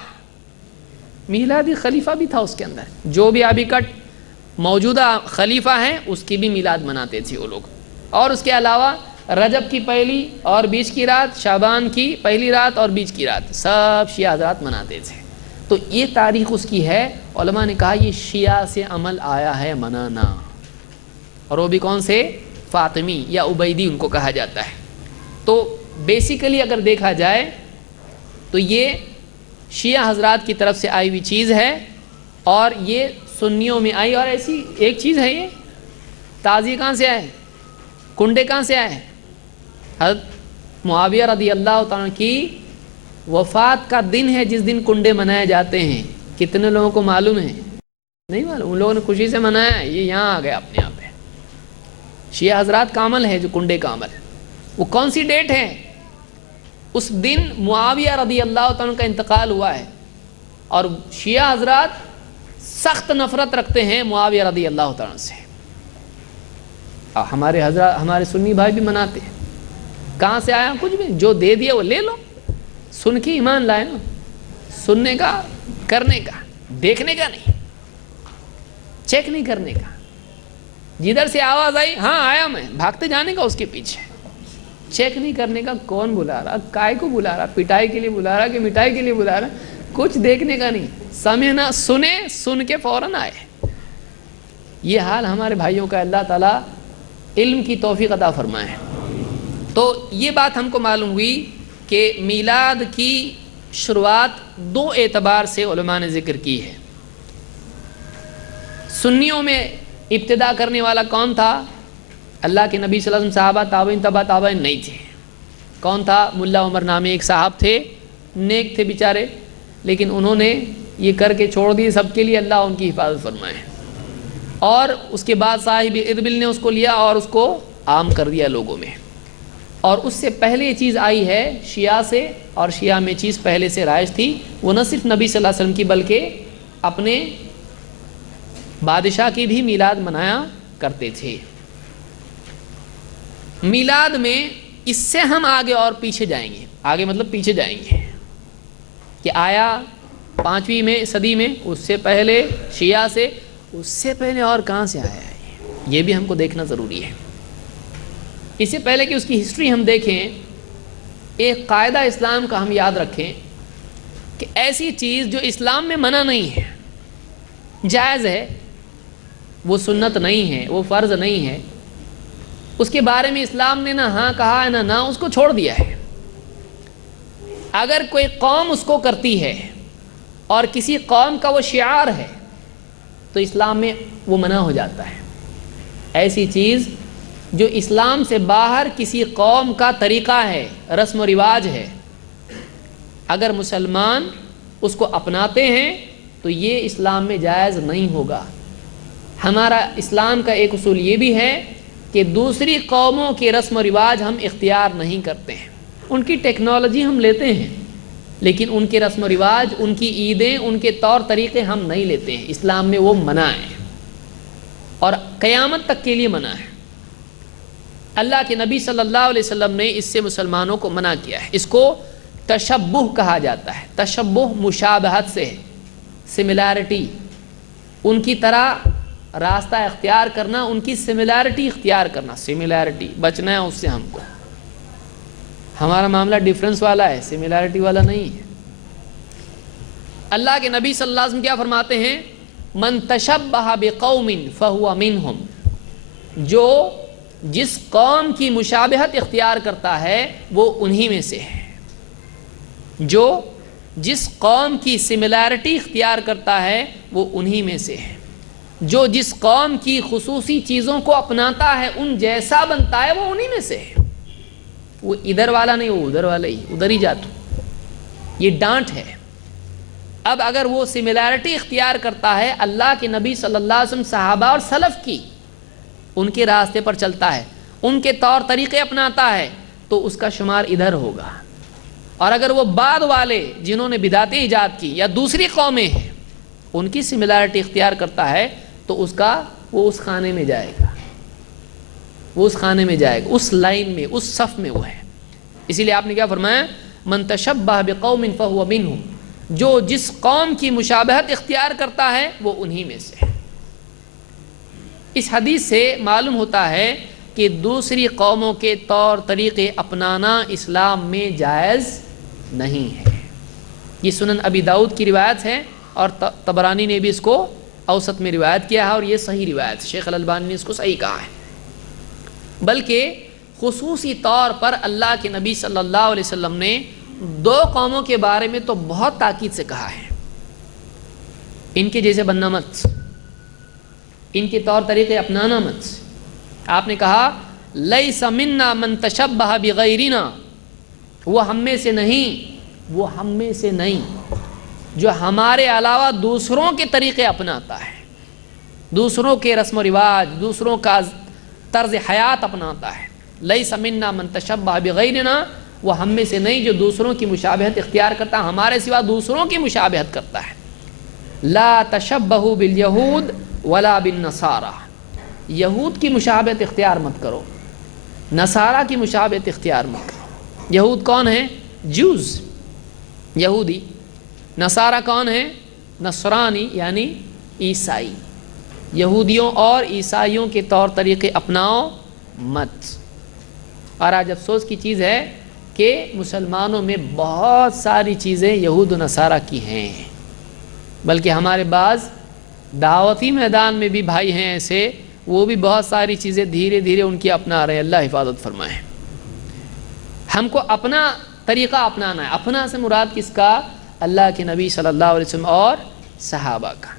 میلاد خلیفہ بھی تھا اس کے اندر، جو بھی ابھی کٹ موجودہ خلیفہ ہیں اس کی بھی میلاد مناتے تھے وہ لوگ۔ اور اس کے علاوہ رجب کی پہلی اور بیچ کی رات، شعبان کی پہلی رات اور بیچ کی رات، سب شیعہ حضرات مناتے تھے۔ تو یہ تاریخ اس کی ہے۔ علماء نے کہا یہ شیعہ سے عمل آیا ہے منانا، اور وہ بھی کون سے؟ فاطمی یا عبیدی ان کو کہا جاتا ہے۔ تو بیسیکلی اگر دیکھا جائے تو یہ شیعہ حضرات کی طرف سے آئی ہوئی چیز ہے، اور یہ سنیوں میں آئی۔ اور ایسی ایک چیز ہے، یہ تازی کہاں سے آئے؟ کنڈے کہاں سے آئے؟ حضرت معاویہ رضی اللہ تعالیٰ کی وفات کا دن ہے جس دن کنڈے منائے جاتے ہیں۔ کتنے لوگوں کو معلوم ہے؟ نہیں معلوم، ان لوگوں نے خوشی سے منایا ہے، یہ یہاں آ گیا اپنے آپ پہ۔ شیعہ حضرات کا عمل ہے جو کنڈے کا عمل، وہ کون سی ڈیٹ ہے؟ اس دن معاویہ رضی اللہ تعالیٰ کا انتقال ہوا ہے، اور شیعہ حضرات سخت نفرت رکھتے ہیں معاویہ رضی اللہ تعالیٰ سے۔ ہمارے حضرات، ہمارے سنی بھائی بھی مناتے ہیں۔ کہاں سے آیا؟ کچھ بھی، جو دے دیا وہ لے لو، سن کے ایمان لائے نا، سننے کا، کرنے کا، دیکھنے کا نہیں، چیک نہیں کرنے کا۔ جدھر سے آواز آئی ہاں آیا میں، بھاگتے جانے کا اس کے پیچھے، چیک نہیں کرنے کا کون بلا رہا، کائے کو بلا رہا، پٹائی کے لیے بلا رہا کہ مٹائی کے لیے بلا رہا، کچھ دیکھنے کا نہیں، سمجھنا، سنے، سن کے فوراً آئے۔ یہ حال ہمارے بھائیوں کا، اللہ تعالیٰ علم کی توفیق عطا فرمائے۔ تو یہ بات ہم کو معلوم ہوئی کہ میلاد کی شروعات 2 اعتبار سے علماء نے ذکر کی ہے۔ سنیوں میں ابتدا کرنے والا کون تھا؟ اللہ کے نبی صلی اللہ علیہ وسلم، صحابہ، تابعین، تبع تابعین نہیں تھے۔ کون تھا؟ ملا عمر نامی ایک صاحب تھے، نیک تھے بیچارے، لیکن انہوں نے یہ کر کے چھوڑ دیے، سب کے لیے اللہ ان کی حفاظت فرمائے۔ اور اس کے بعد صاحب اربل نے اس کو لیا اور اس کو عام کر دیا لوگوں میں۔ اور اس سے پہلے یہ چیز آئی ہے شیعہ سے، اور شیعہ میں چیز پہلے سے رائج تھی، وہ نہ صرف نبی صلی اللہ علیہ وسلم کی بلکہ اپنے بادشاہ کی بھی میلاد منایا کرتے تھے۔ میلاد میں اس سے ہم آگے اور پیچھے جائیں گے، آگے مطلب پیچھے جائیں گے کہ آیا 5ویں میں صدی میں، اس سے پہلے شیعہ سے، اس سے پہلے اور کہاں سے آیا ہے، یہ بھی ہم کو دیکھنا ضروری ہے۔ اس سے پہلے کہ اس کی ہسٹری ہم دیکھیں، ایک قاعدہ اسلام کا ہم یاد رکھیں کہ ایسی چیز جو اسلام میں منع نہیں ہے، جائز ہے، وہ سنت نہیں ہے، وہ فرض نہیں ہے، اس کے بارے میں اسلام نے نہ ہاں کہا ہے نہ اس کو چھوڑ دیا ہے۔ اگر کوئی قوم اس کو کرتی ہے اور کسی قوم کا وہ شعار ہے تو اسلام میں وہ منع ہو جاتا ہے۔ ایسی چیز جو اسلام سے باہر کسی قوم کا طریقہ ہے، رسم و رواج ہے، اگر مسلمان اس کو اپناتے ہیں تو یہ اسلام میں جائز نہیں ہوگا۔ ہمارا اسلام کا ایک اصول یہ بھی ہے کہ دوسری قوموں کے رسم و رواج ہم اختیار نہیں کرتے ہیں، ان کی ٹیکنالوجی ہم لیتے ہیں لیکن ان کے رسم و رواج، ان کی عیدیں، ان کے طور طریقے ہم نہیں لیتے ہیں۔ اسلام میں وہ منع ہے اور قیامت تک کے لیے منع ہے۔ اللہ کے نبی صلی اللہ علیہ وسلم نے اس سے مسلمانوں کو منع کیا ہے۔ اس کو تشبہ کہا جاتا ہے۔ تشبہ مشابہت سے ہے، سملیرٹی، ان کی طرح راستہ اختیار کرنا، ان کی سملیرٹی اختیار کرنا۔ سملیرٹی بچنا ہے اس سے ہم کو، ہمارا معاملہ ڈفرنس والا ہے، سملیرٹی والا نہیں ہے۔ اللہ کے نبی صلی اللہ علیہ وسلم کیا فرماتے ہیں؟ من تشبہ بقوم فہو منہم، جو جس قوم کی مشابہت اختیار کرتا ہے وہ انہی میں سے ہے۔ جو جس قوم کی سملیرٹی اختیار کرتا ہے وہ انہی میں سے ہے۔ جو جس قوم کی خصوصی چیزوں کو اپناتا ہے، ان جیسا بنتا ہے، وہ انہی میں سے ہے۔ وہ ادھر والا نہیں، وہ ادھر والا ہی، ادھر ہی جاتو، یہ ڈانٹ ہے۔ اب اگر وہ سملیرٹی اختیار کرتا ہے اللہ کے نبی صلی اللہ علیہ وسلم، صحابہ اور سلف کی، ان کے راستے پر چلتا ہے، ان کے طور طریقے اپناتا ہے، تو اس کا شمار ادھر ہوگا۔ اور اگر وہ بعد والے جنہوں نے بدعتیں ایجاد کی یا دوسری قومیں ہیں، ان کی سملیرٹی اختیار کرتا ہے تو وہ اس خانے میں جائے گا، وہ اس خانے میں جائے گا، اس لائن میں، اس صف میں وہ ہے۔ اسی لیے آپ نے کیا فرمایا؟ من تشبہ بقوم فہو منہم، جو جس قوم کی مشابہت اختیار کرتا ہے وہ انہی میں سے ہے۔ اس حدیث سے معلوم ہوتا ہے کہ دوسری قوموں کے طور طریقے اپنانا اسلام میں جائز نہیں ہے۔ یہ سنن ابی داؤد کی روایت ہے اور طبرانی نے بھی اس کو اوسط میں روایت کیا ہے، اور یہ صحیح روایت، شیخ الالبانی نے اس کو صحیح کہا ہے۔ بلکہ خصوصی طور پر اللہ کے نبی صلی اللہ علیہ وسلم نے دو قوموں کے بارے میں تو بہت تاکید سے کہا ہے، ان کے جیسے بننا مت، ان کے طور طریقے اپنانا مت۔ آپ نے کہا لیس منا من تشبہ بغیرنا، وہ ہم میں سے نہیں، وہ ہم میں سے نہیں جو ہمارے علاوہ دوسروں کے طریقے اپناتا ہے، دوسروں کے رسم و رواج، دوسروں کا طرز حیات اپناتا ہے۔ لیس منا من تشبہ بغیرنا، وہ ہم میں سے نہیں جو دوسروں کی مشابہت اختیار کرتا ہے، ہمارے سوا دوسروں کی مشابہت کرتا ہے۔ لا تشبہوا بالیہود ولا بالنصارى، یہود کی مشابہت اختیار مت کرو، نصارہ کی مشابہت اختیار مت کرو۔ یہود کون ہیں؟ جوز، یہودی۔ نصارہ کون ہیں؟ نصرانی یعنی عیسائی۔ یہودیوں اور عیسائیوں کے طور طریقے اپناؤ مت۔ اور آج افسوس کی چیز ہے کہ مسلمانوں میں بہت ساری چیزیں یہود و نصارہ کی ہیں، بلکہ ہمارے بعض دعوتی میدان میں بھی بھائی ہیں ایسے، وہ بھی بہت ساری چیزیں دھیرے دھیرے ان کی اپنا رہے ہیں۔ اللہ حفاظت فرمائے۔ ہم کو اپنا طریقہ اپنانا ہے۔ اپنا سے مراد کس کا؟ اللہ کے نبی صلی اللہ علیہ وسلم اور صحابہ کا۔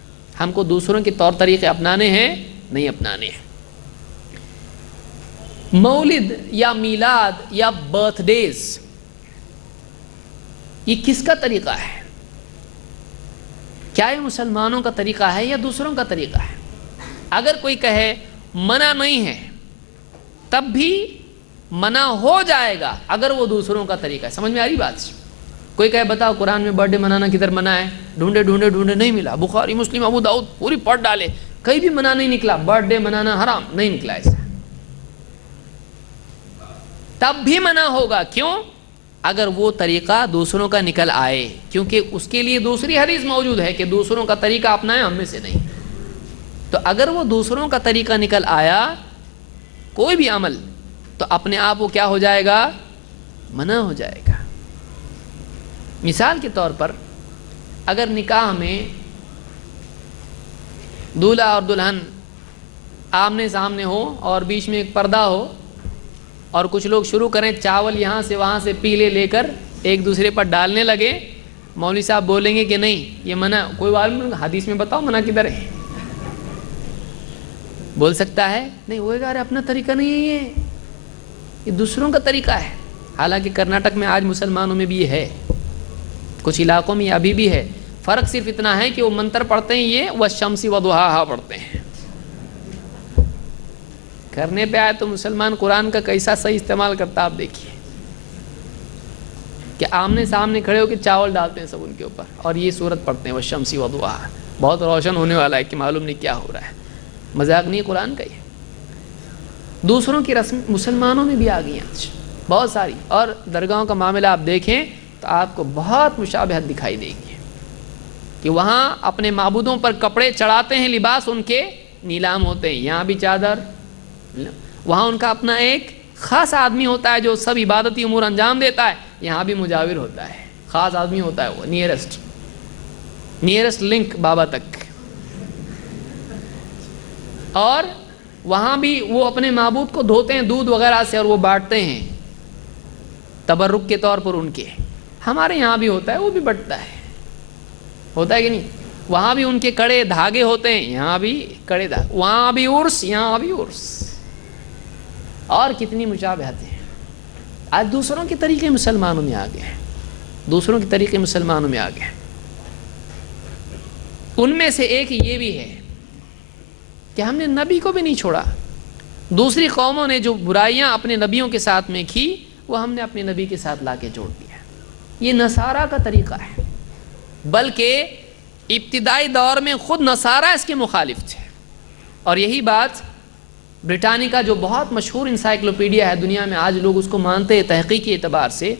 ہم کو دوسروں کے طور طریقے اپنانے ہیں، نہیں اپنانے ہیں۔ مولد یا میلاد یا برتھ ڈیز، یہ کس کا طریقہ ہے؟ کیا یہ مسلمانوں کا طریقہ ہے یا دوسروں کا طریقہ ہے؟ اگر کوئی کہے منع نہیں ہے، تب بھی منع ہو جائے گا اگر وہ دوسروں کا طریقہ ہے۔ سمجھ میں آ رہی بات؟ کوئی کہے بتاؤ قرآن میں برتھ ڈے منانا کدھر منع ہے؟ ڈھونڈے ڈھونڈے ڈھونڈے نہیں ملا، بخاری مسلم ابو داؤد پوری پڑھ ڈالے، کہیں بھی منع نہیں نکلا، برتھ ڈے منانا حرام نہیں نکلا ایسا۔ تب بھی منع ہوگا، کیوں؟ اگر وہ طریقہ دوسروں کا نکل آئے، کیونکہ اس کے لیے دوسری حدیث موجود ہے کہ دوسروں کا طریقہ اپنائیں، ہم میں سے نہیں۔ تو اگر وہ دوسروں کا طریقہ نکل آیا کوئی بھی عمل، تو اپنے آپ وہ کیا ہو جائے گا؟ منع ہو جائے گا۔ مثال کے طور پر اگر نکاح میں دولہا اور دلہن آمنے سامنے ہو اور بیچ میں ایک پردہ ہو اور کچھ لوگ شروع کریں چاول یہاں سے وہاں سے پیلے لے کر ایک دوسرے پر ڈالنے لگے، مولوی صاحب بولیں گے کہ نہیں یہ منع، کوئی عالم حدیث میں بتاؤ منع کدھر ہے؟ بول سکتا ہے؟ نہیں، وہ ارے اپنا طریقہ نہیں ہے، یہ دوسروں کا طریقہ ہے۔ حالانکہ کرناٹک میں آج مسلمانوں میں بھی یہ ہے، کچھ علاقوں میں یہ ابھی بھی ہے۔ فرق صرف اتنا ہے کہ وہ منتر پڑھتے ہیں، یہ والشمس وضحاہا پڑھتے ہیں۔ کرنے پہ آئے تو مسلمان قرآن کا کیسا صحیح استعمال کرتا آپ دیکھیے، کہ آمنے سامنے کھڑے ہو کے چاول ڈالتے ہیں سب ان کے اوپر اور یہ سورت پڑھتے ہیں والشمس وضحاہا، بہت روشن ہونے والا ہے کہ معلوم نہیں کیا ہو رہا ہے، مذاق نہیں قرآن کا یہ۔ دوسروں کی رسم مسلمانوں میں بھی آ گئی آج بہت ساری، اور درگاہوں کا معاملہ آپ دیکھیں تو آپ کو بہت مشابہت دکھائی دے گی کہ وہاں اپنے معبودوں پر کپڑے چڑھاتے ہیں، لباس ان کے نیلام ہوتے ہیں، یہاں بھی چادر، وہاں ان کا اپنا ایک خاص آدمی ہوتا ہے جو سب عبادتی امور انجام دیتا ہے، یہاں بھی مجاور ہوتا ہے، خاص آدمی ہوتا ہے، وہ نیئرسٹ لنک بابا تک، اور وہاں بھی وہ اپنے معبود کو دھوتے ہیں دودھ وغیرہ سے اور وہ بانٹتے ہیں تبرک کے طور پر ان کے۔ ہمارے یہاں بھی ہوتا ہے، وہ بھی بٹتا ہے، ہوتا ہے کہ نہیں؟ وہاں بھی ان کے کڑے دھاگے ہوتے ہیں، یہاں بھی کڑے دھاگے، وہاں بھی عرس یہاں بھی عرس، اور کتنی مشابہتیں ہیں۔ آج دوسروں کے طریقے مسلمانوں میں آ گئے ہیں، دوسروں کے طریقے مسلمانوں میں آ گئے ہیں۔ ان میں سے ایک یہ بھی ہے کہ ہم نے نبی کو بھی نہیں چھوڑا، دوسری قوموں نے جو برائیاں اپنے نبیوں کے ساتھ میں کی وہ ہم نے اپنے نبی کے ساتھ لا کے جوڑ دیا۔ یہ نصارہ کا طریقہ ہے، بلکہ ابتدائی دور میں خود نصارہ اس کے مخالف تھے، اور یہی بات برٹانیکا جو بہت مشہور انسائکلوپیڈیا ہے دنیا میں، آج لوگ اس کو مانتے ہیں تحقیقی اعتبار سے،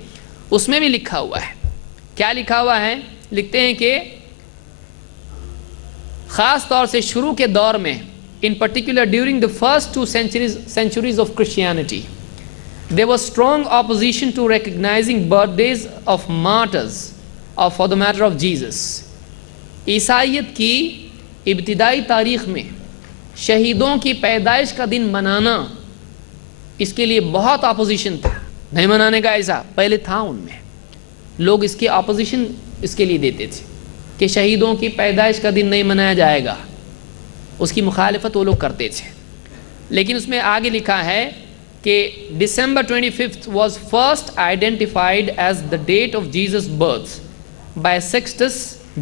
اس میں بھی لکھا ہوا ہے۔ کیا لکھا ہوا ہے؟ لکھتے ہیں کہ خاص طور سے شروع کے دور میں، in particular during the first 2 centuries of Christianity, there was strong opposition to recognizing birthdays of martyrs or for the matter of Jesus. عیسائیت کی ابتدائی تاریخ میں شہیدوں کی پیدائش کا دن منانا، اس کے لیے بہت اپوزیشن تھا، نہیں منانے کا ایسا پہلے تھا، ان میں لوگ اس کی اپوزیشن اس کے لیے دیتے تھے کہ شہیدوں کی پیدائش کا دن نہیں منایا جائے گا، اس کی مخالفت وہ لوگ کرتے تھے۔ لیکن اس میں آگے لکھا ہے کہ December 25th was first identified as the date of Jesus' birth by Sextus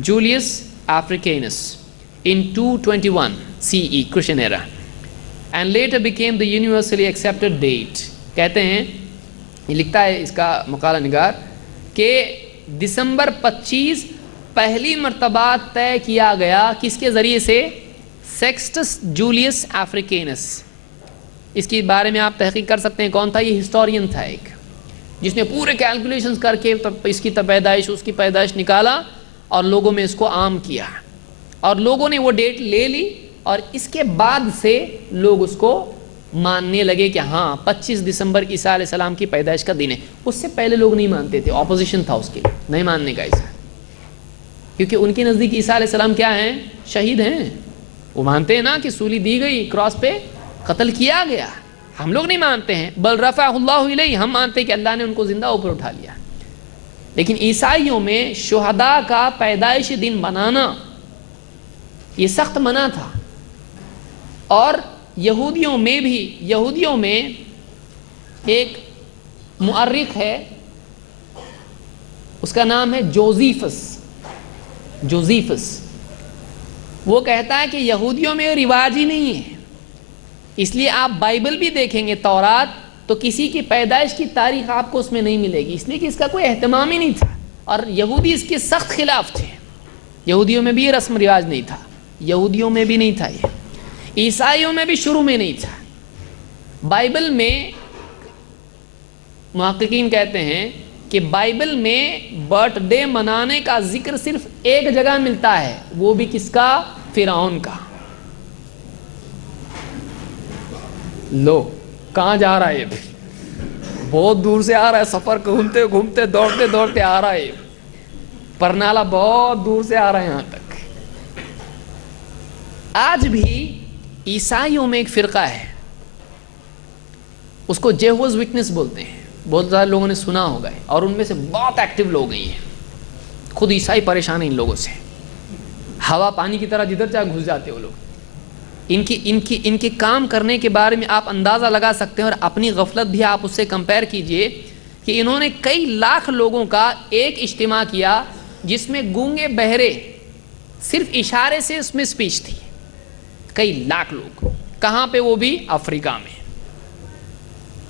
Julius Africanus in 221 CE Christian era and later became the universally accepted date. کہتے ہیں، یہ لکھتا ہے اس کا مقالہ نگار، کہ دسمبر 25 پہلی مرتبہ طے کیا گیا کس کے ذریعے سے؟ سیکسٹس جولیس افریکینس۔ اس کے بارے میں آپ تحقیق کر سکتے ہیں کون تھا، یہ ہسٹورین تھا ایک، جس نے پورے کیلکولیشنز کر کے اس کی پیدائش اس کی پیدائش نکالا اور لوگوں میں اس کو عام کیا، اور لوگوں نے وہ ڈیٹ لے لی، اور اس کے بعد سے لوگ اس کو ماننے لگے کہ ہاں 25 دسمبر عیسیٰ علیہ السلام کی پیدائش کا دن ہے۔ اس سے پہلے لوگ نہیں مانتے تھے، اپوزیشن تھا اس کے لیے، نہیں ماننے کا ایسا، کیونکہ ان کے نزدیک عیسیٰ علیہ السلام کیا ہیں؟ شہید ہیں، وہ مانتے ہیں نا کہ سولی دی گئی، کراس پہ قتل کیا گیا، ہم لوگ نہیں مانتے ہیں، بل رفعہ اللہ الیہ، ہم مانتے ہیں کہ اللہ نے ان کو زندہ اوپر اٹھا لیا۔ لیکن عیسائیوں میں شہداء کا پیدائش دن منانا یہ سخت منع تھا، اور یہودیوں میں ایک مؤرخ ہے، اس کا نام ہے جوزیفس، وہ کہتا ہے کہ یہودیوں میں رواج ہی نہیں ہے، اس لیے آپ بائبل بھی دیکھیں گے تورات تو کسی کی پیدائش کی تاریخ آپ کو اس میں نہیں ملے گی، اس لیے کہ اس کا کوئی اہتمام ہی نہیں تھا، اور یہودی اس کے سخت خلاف تھے۔ یہودیوں میں بھی یہ رسم رواج نہیں تھا، یہودیوں میں بھی نہیں تھا، یہ عیسائیوں میں بھی شروع میں نہیں تھا۔ بائبل میں محققین کہتے ہیں کہ بائبل میں برتھ ڈے منانے کا ذکر صرف ایک جگہ ملتا ہے، وہ بھی کس کا؟ فرعون کا۔ لو کہاں جا رہا ہے یہ؟ بہت دور سے آ رہا ہے، سفر گھومتے گھومتے دوڑتے دوڑتے آ رہا ہے، پرنالا بہت دور سے آ رہا ہے یہاں تک۔ آج بھی عیسائیوں میں ایک فرقہ ہے، اس کو جیہوز وٹنس بولتے ہیں، بہت زیادہ لوگوں نے سنا ہوگا، اور ان میں سے بہت ایکٹیو لوگ ہیں، خود عیسائی پریشان ہیں ان لوگوں سے، ہوا پانی کی طرح جدھر چاہے گھس جاتے وہ لوگ۔ ان کے کام کرنے کے بارے میں آپ اندازہ لگا سکتے ہیں، اور اپنی غفلت بھی آپ اس سے کمپیئر کیجئے کہ انہوں نے کئی لاکھ لوگوں کا ایک اجتماع کیا جس میں گونگے بہرے صرف اشارے سے اس میں سپیچ تھی، کئی لاکھ لوگ، کہاں پہ؟ وہ بھی افریقہ میں،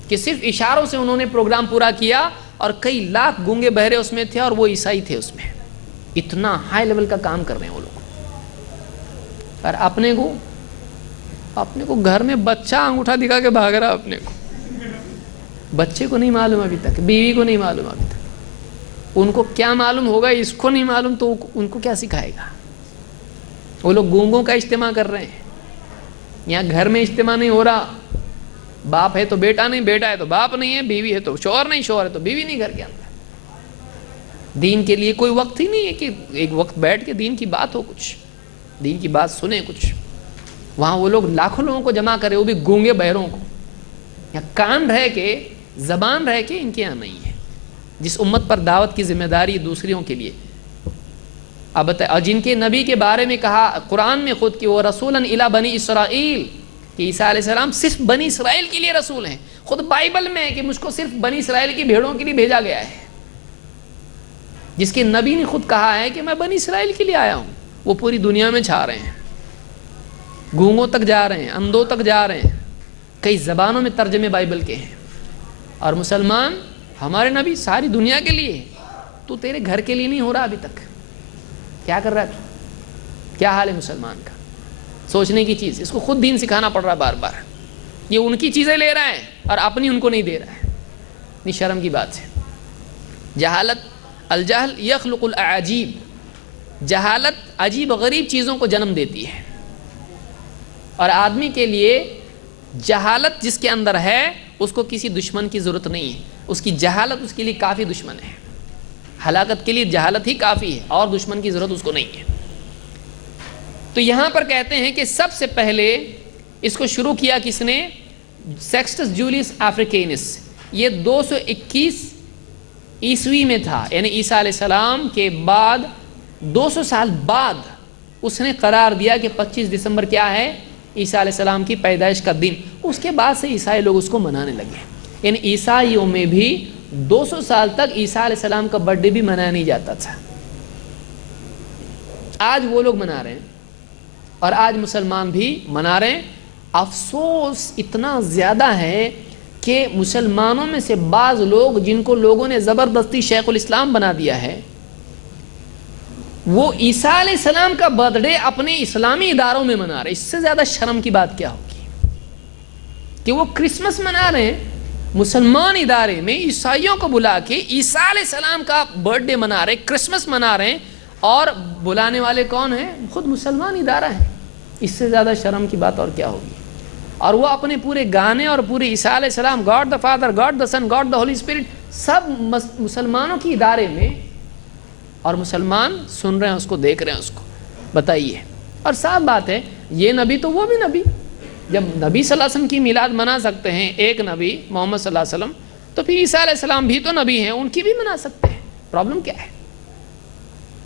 کہ صرف اشاروں سے انہوں نے پروگرام پورا کیا، اور کئی لاکھ گونگے بہرے اس میں تھے، اور وہ عیسائی تھے اس میں۔ اتنا ہائی لیول کا کام کر رہے ہیں وہ لوگ، اور اپنے کو گھر میں بچہ انگوٹھا دکھا کے بھاگ رہا، اپنے کو بچے کو نہیں معلوم ابھی تک، بیوی کو نہیں معلوم ابھی تک، ان کو کیا معلوم ہوگا، اس کو نہیں معلوم تو ان کو کیا سکھائے گا؟ وہ لوگ گونگوں کا اجتماع کر رہے ہیں، یہاں گھر میں اجتماع نہیں ہو رہا، باپ ہے تو بیٹا نہیں، بیٹا ہے تو باپ نہیں ہے، بیوی ہے تو شوہر نہیں، شوہر ہے تو بیوی نہیں گھر کے اندر۔ دین کے لیے کوئی وقت ہی نہیں ہے کہ ایک وقت بیٹھ کے دین کی بات ہو، کچھ دین کی بات سنیں کچھ۔ وہاں وہ لوگ لاکھوں لوگوں کو جمع کرے، وہ بھی گونگے بہروں کو، یا کان رہ کے زبان رہ کے ان کے یہاں نہیں ہے۔ جس امت پر دعوت کی ذمہ داری دوسریوں کے لیے، اب بتائیں، اور جن کے نبی کے بارے میں کہا قرآن میں خود کہ وہ رسولاً الی بنی اسرائیل، کہ عیسیٰ علیہ السلام صرف بنی اسرائیل کے لیے رسول ہیں، خود بائبل میں ہے کہ مجھ کو صرف بنی اسرائیل کی بھیڑوں کے لیے بھیجا گیا ہے۔ جس کے نبی نے خود کہا ہے کہ میں بنی اسرائیل کے لیے آیا ہوں، وہ پوری دنیا میں چھا رہے ہیں، گونگوں تک جا رہے ہیں، اندھوں تک جا رہے ہیں، کئی زبانوں میں ترجمے بائبل کے ہیں۔ اور مسلمان، ہمارے نبی ساری دنیا کے لیے، تو تیرے گھر کے لیے نہیں ہو رہا ابھی تک، کیا کر رہا ہے تو؟ کیا حال ہے مسلمان کا؟ سوچنے کی چیز، اس کو خود دین سکھانا پڑ رہا ہے بار بار۔ یہ ان کی چیزیں لے رہا ہے اور اپنی ان کو نہیں دے رہا ہے، اتنی شرم کی بات ہے۔ جہالت، الجہل یخلق الاعاجیب، جہالت عجیب غریب چیزوں کو جنم دیتی ہے، اور آدمی کے لیے جہالت جس کے اندر ہے اس کو کسی دشمن کی ضرورت نہیں ہے، اس کی جہالت اس کے لیے کافی دشمن ہے، ہلاکت کے لیے جہالت ہی کافی ہے، اور دشمن کی ضرورت اس کو نہیں ہے۔ تو یہاں پر کہتے ہیں کہ سب سے پہلے اس کو شروع کیا کس نے؟ سیکسٹس جولیس افریکینس، یہ 221 عیسوی میں تھا، یعنی عیسیٰ علیہ السلام کے بعد 200 سال بعد اس نے قرار دیا کہ 25 دسمبر کیا ہے؟ عیسیٰ علیہ السلام کی پیدائش کا دن۔ اس کے بعد سے عیسائی لوگ اس کو منانے لگے، یعنی عیسائیوں میں بھی 200 سال تک عیسیٰ علیہ السلام کا برتھ ڈے بھی منایا نہیں جاتا تھا، آج وہ لوگ منا رہے ہیں، اور آج مسلمان بھی منا رہے ہیں۔ افسوس اتنا زیادہ ہے کہ مسلمانوں میں سے بعض لوگ جن کو لوگوں نے زبردستی شیخ الاسلام بنا دیا ہے، وہ عیسیٰ علیہ السلام کا برتھ ڈے اپنے اسلامی اداروں میں منا رہے ہیں۔ اس سے زیادہ شرم کی بات کیا ہوگی کہ وہ کرسمس منا رہے ہیں، مسلمان ادارے میں عیسائیوں کو بلا کے عیسیٰ علیہ السلام کا برتھ ڈے منا رہے، کرسمس منا رہے ہیں، اور بلانے والے کون ہیں؟ خود مسلمان ادارہ ہے۔ اس سے زیادہ شرم کی بات اور کیا ہوگی؟ اور وہ اپنے پورے گانے اور پورے عیسیٰ علیہ السلام، god the father, god the son, god the holy spirit, سب مسلمانوں کی ادارے میں، اور مسلمان سن رہے ہیں اس کو، دیکھ رہے ہیں اس کو۔ بتائیے، اور صاف بات ہے، یہ نبی تو وہ بھی نبی، جب نبی صلی اللہ علیہ وسلم کی میلاد منا سکتے ہیں ایک نبی محمد صلی اللہ علیہ وسلم، تو پھر عیسیٰ علیہ السلام بھی تو نبی ہیں، ان کی بھی منا سکتے ہیں، پرابلم کیا ہے؟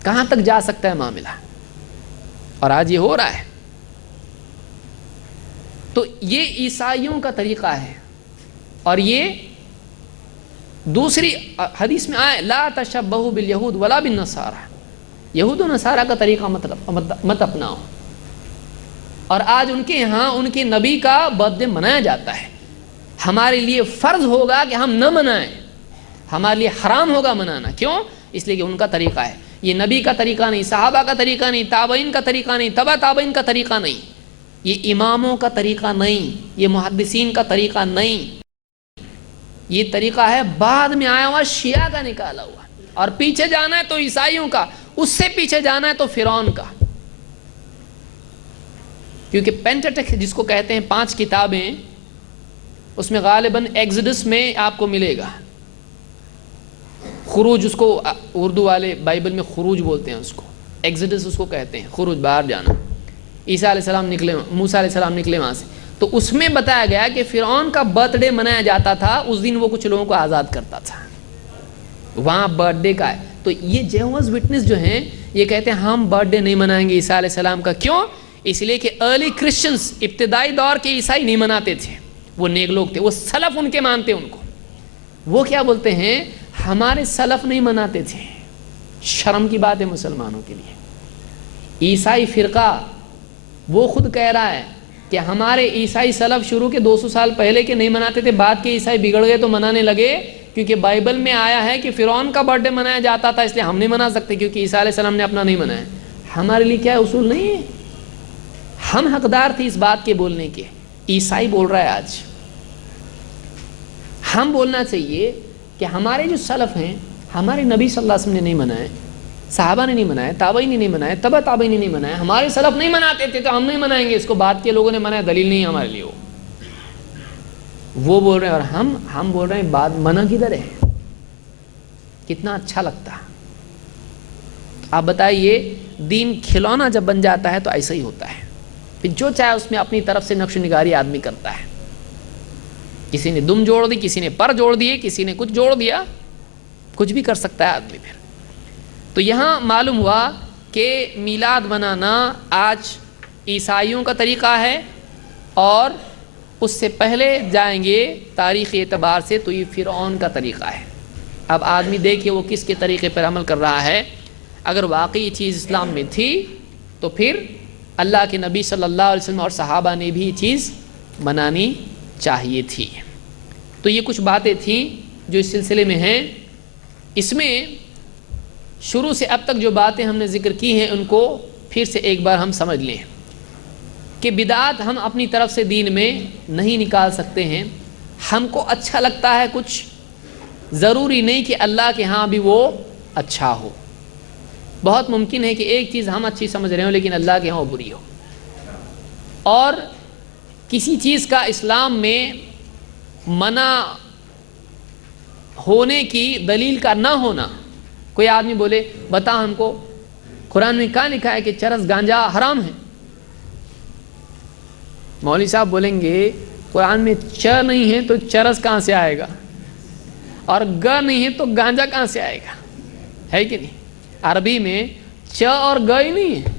کہاں تک جا سکتا ہے معاملہ؟ اور آج یہ ہو رہا ہے۔ تو یہ عیسائیوں کا طریقہ ہے، اور یہ دوسری حدیث میں آئے لا تشبہوا بالیہود ولا بالنصارى، یہود و نصارہ کا طریقہ مت اپناؤ۔ اور آج ان کے یہاں ان کے نبی کا برتھ ڈے منایا جاتا ہے، ہمارے لیے فرض ہوگا کہ ہم نہ منائیں، ہمارے لیے حرام ہوگا منانا۔ کیوں؟ اس لیے کہ ان کا طریقہ ہے، یہ نبی کا طریقہ نہیں، صحابہ کا طریقہ نہیں، تابعین کا طریقہ نہیں، تبع تابعین کا طریقہ نہیں، یہ اماموں کا طریقہ نہیں، یہ محدثین کا طریقہ نہیں، یہ طریقہ ہے بعد میں آیا ہوا شیعہ کا نکالا ہوا۔ اور پیچھے جانا ہے تو عیسائیوں کا، اس سے پیچھے جانا ہے تو فرعون کا، کیونکہ پینٹیٹک جس کو کہتے ہیں 5 کتابیں، اس میں غالباً ایگزڈس میں آپ کو ملے گا خروج، اس کو اردو والے بائبل میں خروج بولتے ہیں، اس کو ایگزڈس اس کو کہتے ہیں، خروج، باہر جانا۔ عیسیٰ علیہ السلام نکلے، موسیٰ علیہ السلام نکلے وہاں سے، تو اس میں بتایا گیا کہ فرعون کا برتھ ڈے منایا جاتا تھا، اس دن وہ کچھ لوگوں کو آزاد کرتا تھا، وہاں برتھ ڈے کا ہے۔ تو یہ جیہوز وٹنس جو ہیں یہ کہتے ہیں ہم برتھ ڈے نہیں منائیں گے عیسیٰ علیہ السلام کا۔ کیوں؟ اس لیے کہ ارلی کرسچنس، ابتدائی دور کے عیسائی نہیں مناتے تھے، وہ نیک لوگ تھے، وہ سلف ان کے مانتے ان کو۔ وہ کیا بولتے ہیں؟ ہمارے سلف نہیں مناتے تھے۔ شرم کی بات ہے مسلمانوں کے لیے۔ عیسائی فرقہ وہ خود کہہ رہا ہے کہ ہمارے عیسائی سلف شروع کے 200 سال پہلے کے نہیں مناتے تھے، بعد کے عیسائی بگڑ گئے تو منانے لگے، کیونکہ بائبل میں آیا ہے کہ فرعون کا برتھ ڈے منایا جاتا تھا، اس لیے ہم نہیں منا سکتے کیونکہ عیسیٰ علیہ السلام نے اپنا نہیں منایا۔ ہمارے لیے کیا اصول نہیں ہے؟ ہم حقدار تھے اس بات کے بولنے کے۔ عیسائی بول رہا ہے آج، ہم بولنا چاہیے کہ ہمارے جو سلف ہیں، ہمارے نبی صلی اللہ علیہ وسلم نے نہیں منائے، صحابہ نے نہیں منائے، تابعین نے نہیں منائے، تبع تابعین نے نہیں منائے، ہمارے سلف نہیں مناتے تھے تو ہم نہیں منائیں گے اس کو، بعد کے لوگوں نے منایا، دلیل نہیں ہے ہمارے لیے۔ وہ بول رہے ہیں اور ہم بول رہے ہیں بات منع کدھر ہے؟ کتنا اچھا لگتا۔ آپ بتائیے، دین کھلونا جب بن جاتا ہے تو ایسا ہی ہوتا ہے، پھر جو چاہے اس میں اپنی طرف سے نقش و نگاری آدمی کرتا ہے۔ کسی نے دم جوڑ دی، کسی نے پر جوڑ دیے، کسی نے کچھ جوڑ دیا، کچھ بھی کر سکتا ہے آدمی پھر۔ تو یہاں معلوم ہوا کہ میلاد منانا آج عیسائیوں کا طریقہ ہے، اور اس سے پہلے جائیں گے تاریخی اعتبار سے تو یہ فرعون کا طریقہ ہے۔ اب آدمی دیکھے وہ کس کے طریقے پر عمل کر رہا ہے۔ اگر واقعی چیز اسلام میں تھی تو پھر اللہ کے نبی صلی اللہ علیہ وسلم اور صحابہ نے بھی یہ چیز منانی چاہیے تھی۔ تو یہ کچھ باتیں تھیں جو اس سلسلے میں ہیں۔ اس میں شروع سے اب تک جو باتیں ہم نے ذکر کی ہیں ان کو پھر سے ایک بار ہم سمجھ لیں کہ بدعات ہم اپنی طرف سے دین میں نہیں نکال سکتے ہیں۔ ہم کو اچھا لگتا ہے کچھ، ضروری نہیں کہ اللہ کے ہاں بھی وہ اچھا ہو۔ بہت ممکن ہے کہ ایک چیز ہم اچھی سمجھ رہے ہوں لیکن اللہ کے ہاں وہ بری ہو۔ اور کسی چیز کا اسلام میں منع ہونے کی دلیل کا نہ ہونا، کوئی آدمی بولے بتا ہم کو قرآن میں کہاں لکھا ہے کہ چرس گانجا حرام ہے؟ مولوی صاحب بولیں گے قرآن میں چ نہیں ہے تو چرس کہاں سے آئے گا، اور گ نہیں ہے تو گانجا کہاں سے آئے گا؟ ہے کہ نہیں؟ عربی میں چ اور گ ہی نہیں ہے،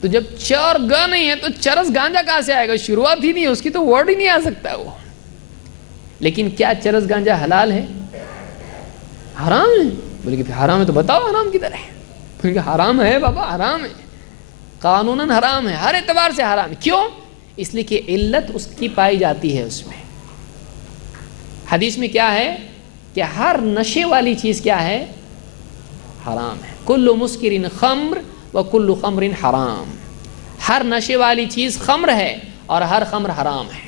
تو جب چ اور گ نہیں ہے تو چرس گانجا کہاں سے آئے گا؟ شروعات ہی نہیں ہے اس کی، تو ورڈ ہی نہیں آ سکتا وہ۔ لیکن کیا چرس گانجا حلال ہے؟ حرام ہے؟ بولے کہ حرام ہے تو بتاؤ حرام کدھر ہے؟ بولے کہ حرام ہے بابا، حرام ہے، قانوناً حرام ہے، ہر اعتبار سے حرام ہے۔ کیوں؟ اس لیے کہ علت اس کی پائی جاتی ہے اس میں۔ حدیث میں کیا ہے کہ ہر نشے والی چیز کیا ہے؟ حرام ہے۔ کل مسکر خمر و کل خمر حرام، ہر نشے والی چیز خمر ہے اور ہر خمر حرام ہے۔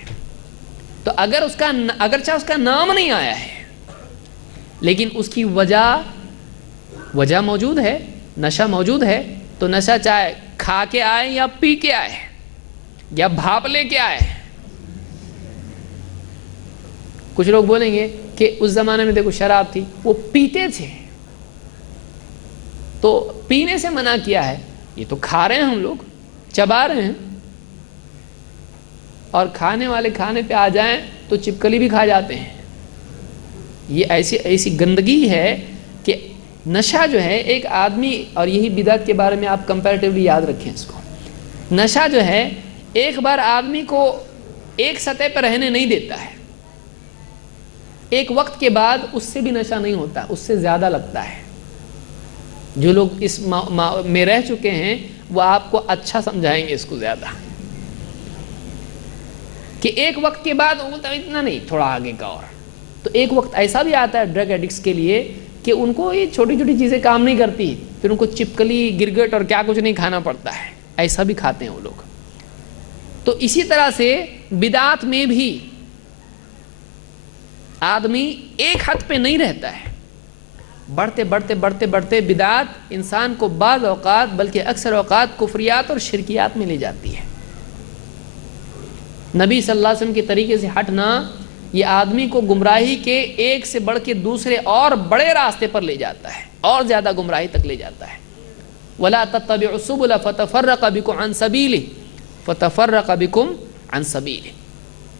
تو اگر اس کا اگرچہ اس کا نام نہیں آیا ہے لیکن اس کی وجہ موجود ہے، نشہ موجود ہے، تو نشہ چاہے کھا کے آئے یا پی کے آئے یا بھاپ لے کے آئے۔ کچھ لوگ بولیں گے کہ اس زمانے میں دیکھو شراب تھی، وہ پیتے تھے تو پینے سے منع کیا ہے، یہ تو کھا رہے ہیں ہم لوگ، چبا رہے ہیں، اور کھانے والے کھانے پہ آ جائیں تو چپکلی بھی کھا جاتے ہیں۔ یہ ایسی گندگی ہے کہ نشہ جو ہے ایک آدمی، اور یہی بدعت کے بارے میں آپ کمپیریٹیولی یاد رکھیں اس کو، نشہ جو ہے ایک بار آدمی کو ایک سطح پہ رہنے نہیں دیتا ہے، ایک وقت کے بعد اس سے بھی نشہ نہیں ہوتا، اس سے زیادہ لگتا ہے۔ جو لوگ اس میں رہ چکے ہیں وہ آپ کو اچھا سمجھائیں گے اس کو زیادہ، کہ ایک وقت کے بعد اتنا نہیں، تھوڑا آگے کا۔ اور تو ایک وقت ایسا بھی آتا ہے ڈرگ ایڈکٹس کے لیے کہ ان کو یہ چھوٹی چھوٹی چیزیں کام نہیں کرتی، پھر ان کو چپکلی، گرگٹ اور کیا کچھ نہیں کھانا پڑتا ہے، ایسا بھی کھاتے ہیں وہ لوگ۔ تو اسی طرح سے بدعات میں بھی آدمی ایک حد پہ نہیں رہتا ہے، بڑھتے بڑھتے بڑھتے بڑھتے بدعات انسان کو بعض اوقات بلکہ اکثر اوقات کفریات اور شرکیات میں لے جاتی ہے۔ نبی صلی اللہ علیہ وسلم کے طریقے سے ہٹنا یہ آدمی کو گمراہی کے ایک سے بڑھ کے دوسرے اور بڑے راستے پر لے جاتا ہے، اور زیادہ گمراہی تک لے جاتا ہے۔ وَلَا تَتَّبِعُوا السُّبُلَ فَتَفَرَّقَ بِكُمْ عَنْ سَبِيلِهِ فَتَفَرَّقَ بِكُمْ عَنْ سَبِيلِهِ۔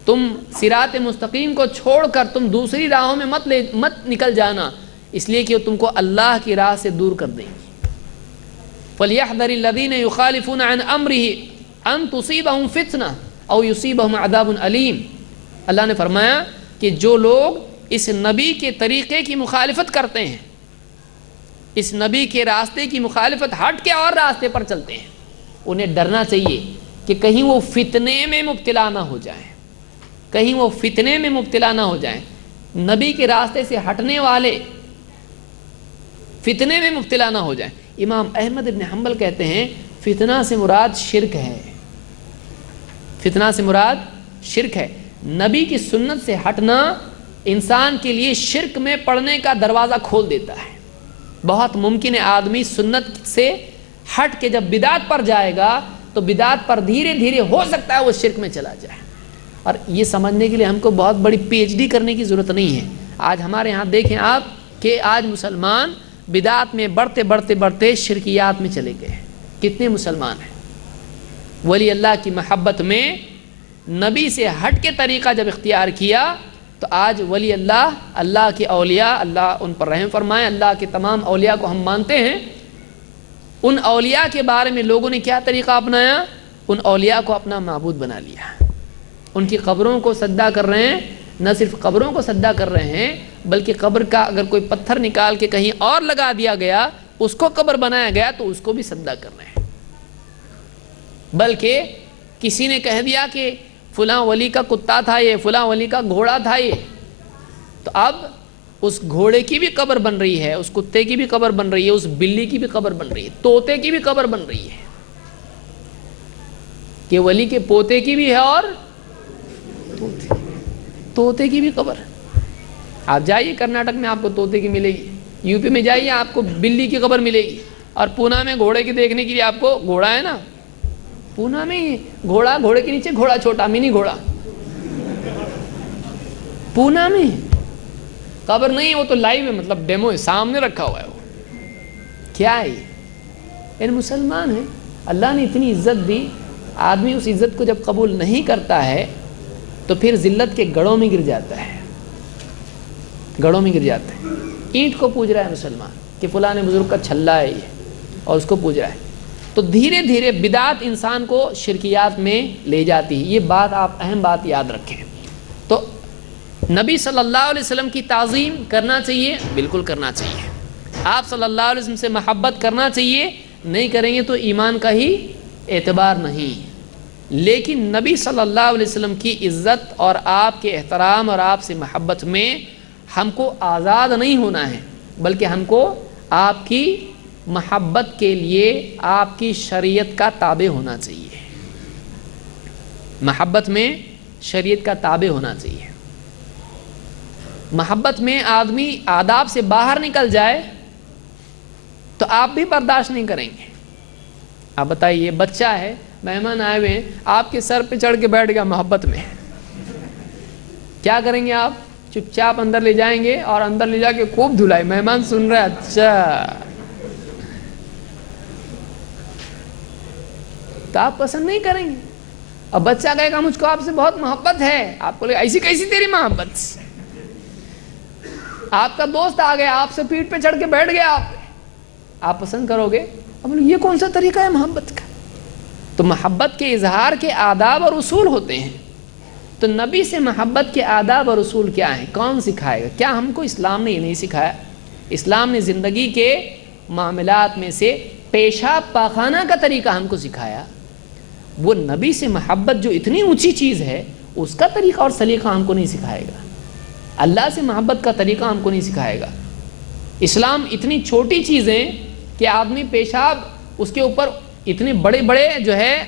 تم صراط مستقیم کو چھوڑ کر تم دوسری راہوں میں مت نکل جانا، اس لیے کہ وہ تم کو اللہ کی راہ سے دور کر دیں گی۔ فَلْيَحْذَرِ الَّذِينَ يُخَالِفُونَ عَنْ أَمْرِهِ أَن تُصِيبَهُمْ فِتْنَةٌ أَوْ يُصِيبَهُمْ عَذَابٌ أَلِيمٌ۔ اللہ نے فرمایا کہ جو لوگ اس نبی کے طریقے کی مخالفت کرتے ہیں، اس نبی کے راستے کی مخالفت ہٹ کے اور راستے پر چلتے ہیں، انہیں ڈرنا چاہیے کہ کہیں وہ فتنے میں مبتلا نہ ہو جائیں، کہیں وہ فتنے میں مبتلا نہ ہو جائیں۔ نبی کے راستے سے ہٹنے والے فتنے میں مبتلا نہ ہو جائیں۔ امام احمد ابن حنبل کہتے ہیں فتنہ سے مراد شرک ہے، فتنہ سے مراد شرک ہے۔ نبی کی سنت سے ہٹنا انسان کے لیے شرک میں پڑنے کا دروازہ کھول دیتا ہے۔ بہت ممکن ہے آدمی سنت سے ہٹ کے جب بدعت پر جائے گا تو بدعت پر دھیرے دھیرے ہو سکتا ہے وہ شرک میں چلا جائے۔ اور یہ سمجھنے کے لیے ہم کو بہت بڑی پی ایچ ڈی کرنے کی ضرورت نہیں ہے۔ آج ہمارے ہاں دیکھیں آپ کہ آج مسلمان بدعت میں بڑھتے بڑھتے بڑھتے شرکیات میں چلے گئے۔ کتنے مسلمان ہیں ولی اللہ کی محبت میں نبی سے ہٹ کے طریقہ جب اختیار کیا تو آج ولی اللہ، اللہ کے اولیاء، اللہ ان پر رحم فرمائے، اللہ کے تمام اولیاء کو ہم مانتے ہیں، ان اولیاء کے بارے میں لوگوں نے کیا طریقہ اپنایا؟ ان اولیاء کو اپنا معبود بنا لیا، ان کی قبروں کو سجدہ کر رہے ہیں۔ نہ صرف قبروں کو سجدہ کر رہے ہیں بلکہ قبر کا اگر کوئی پتھر نکال کے کہیں اور لگا دیا گیا، اس کو قبر بنایا گیا تو اس کو بھی سجدہ کر رہے ہیں۔ بلکہ کسی نے کہہ دیا کہ فلاں ولی کا کتا تھا یہ، فلاں ولی کا گھوڑا تھا یہ، تو اب اس گھوڑے کی بھی قبر بن رہی ہے، اس کتے کی بھی قبر بن رہی ہے، اس بلی کی بھی قبر بن رہی ہے، طوطے کی بھی قبر بن رہی ہے، کہ ولی کے پوتے کی بھی ہے اور طوطے کی بھی قبر۔ آپ جائیے کرناٹک میں آپ کو طوطے کی ملے گی، یو پی میں جائیے آپ کو بلی کی قبر ملے گی، اور پونا میں گھوڑے کی دیکھنے کے لیے آپ کو، گھوڑا ہے نا پونا میں گھوڑا، گھوڑے کے نیچے گھوڑا چھوٹا منی گھوڑا، پونا میں قبر نہیں ہے، وہ تو لائیو ہے، مطلب ڈیمو ہے، سامنے رکھا ہوا ہے۔ وہ کیا ہے یہ؟ ان مسلمان ہیں، اللہ نے اتنی عزت دی، آدمی اس عزت کو جب قبول نہیں کرتا ہے تو پھر ذلت کے گڑھوں میں گر جاتا ہے، گڑھوں میں گر جاتا ہے۔ اینٹ کو پوج رہا ہے مسلمان کہ فلاں بزرگ کا چھلا ہے یہ، اور اس کو پوج رہا ہے، تو دھیرے دھیرے بدعت انسان کو شرکیات میں لے جاتی ہے۔ یہ بات آپ اہم بات یاد رکھیں۔ تو نبی صلی اللہ علیہ وسلم کی تعظیم کرنا چاہیے، بالکل کرنا چاہیے۔ آپ صلی اللہ علیہ وسلم سے محبت کرنا چاہیے، نہیں کریں گے تو ایمان کا ہی اعتبار نہیں۔ لیکن نبی صلی اللہ علیہ وسلم کی عزت اور آپ کے احترام اور آپ سے محبت میں ہم کو آزاد نہیں ہونا ہے، بلکہ ہم کو آپ کی محبت کے لیے آپ کی شریعت کا تابع ہونا چاہیے، محبت میں شریعت کا تابع ہونا چاہیے۔ محبت میں آدمی آداب سے باہر نکل جائے تو آپ بھی برداشت نہیں کریں گے۔ آپ بتائیے، بچہ ہے، مہمان آئے ہوئے ہیں، آپ کے سر پہ چڑھ کے بیٹھ گیا محبت میں، کیا کریں گے آپ؟ چپ چاپ اندر لے جائیں گے اور اندر لے جا کے خوب دھلائے، مہمان سن رہا ہے، اچھا، تو آپ پسند نہیں کریں گے۔ اب بچہ کہے گا مجھ کو آپ سے بہت محبت ہے، آپ کو لگے ایسی کیسی تیری محبت؟ آپ کا دوست آ گیا، آپ سے پیٹھ پہ چڑھ کے بیٹھ گیا، آپ پسند کرو گے؟ اب یہ کون سا طریقہ ہے محبت کا؟ تو محبت کے اظہار کے آداب اور اصول ہوتے ہیں۔ تو نبی سے محبت کے آداب اور اصول کیا ہیں؟ کون سکھائے گا؟ کیا ہم کو اسلام نے یہ نہیں سکھایا؟ اسلام نے زندگی کے معاملات میں سے پیشاب پاخانہ کا طریقہ ہم کو سکھایا۔ وہ نبی سے محبت جو اتنی اونچی چیز ہے، اس کا طریقہ اور سلیقہ ہم کو نہیں سکھائے گا۔ اللہ سے محبت کا طریقہ ہم کو نہیں سکھائے گا۔ اسلام اتنی چھوٹی چیزیں کہ آدمی پیشاب، اس کے اوپر اتنے بڑے بڑے جو ہے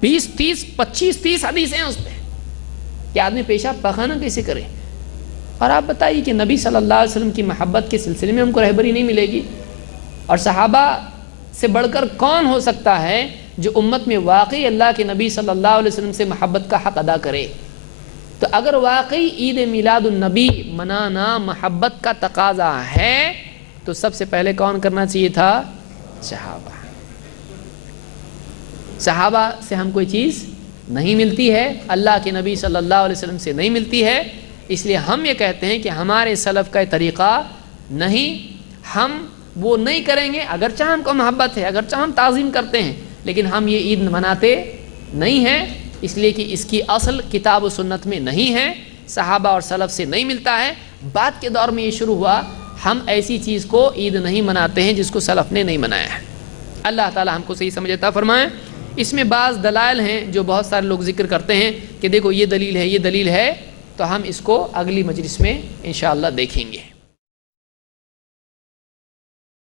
20 30 25 30 حدیثیں ہیں اس پہ کہ آدمی پیشاب پاخانہ کیسے کرے۔ اور آپ بتائیے کہ نبی صلی اللہ علیہ وسلم کی محبت کے سلسلے میں ہم کو رہبری نہیں ملے گی، اور صحابہ سے بڑھ کر کون ہو سکتا ہے جو امت میں واقعی اللہ کے نبی صلی اللہ علیہ وسلم سے محبت کا حق ادا کرے۔ تو اگر واقعی عید میلاد النبی منانا محبت کا تقاضا ہے تو سب سے پہلے کون کرنا چاہیے تھا؟ صحابہ۔ صحابہ سے ہم کوئی چیز نہیں ملتی ہے، اللہ کے نبی صلی اللہ علیہ وسلم سے نہیں ملتی ہے، اس لیے ہم یہ کہتے ہیں کہ ہمارے سلف کا طریقہ نہیں، ہم وہ نہیں کریں گے، اگرچہ ہم کو محبت ہے، اگرچہ ہم تعظیم کرتے ہیں، لیکن ہم یہ عید مناتے نہیں ہیں، اس لیے کہ اس کی اصل کتاب و سنت میں نہیں ہے، صحابہ اور سلف سے نہیں ملتا ہے۔ بعد کے دور میں یہ شروع ہوا، ہم ایسی چیز کو عید نہیں مناتے ہیں جس کو سلف نے نہیں منایا ہے۔ اللہ تعالی ہم کو صحیح سمجھ عطا فرمائے۔ اس میں بعض دلائل ہیں جو بہت سارے لوگ ذکر کرتے ہیں کہ دیکھو یہ دلیل ہے، یہ دلیل ہے، تو ہم اس کو اگلی مجلس میں انشاءاللہ دیکھیں گے۔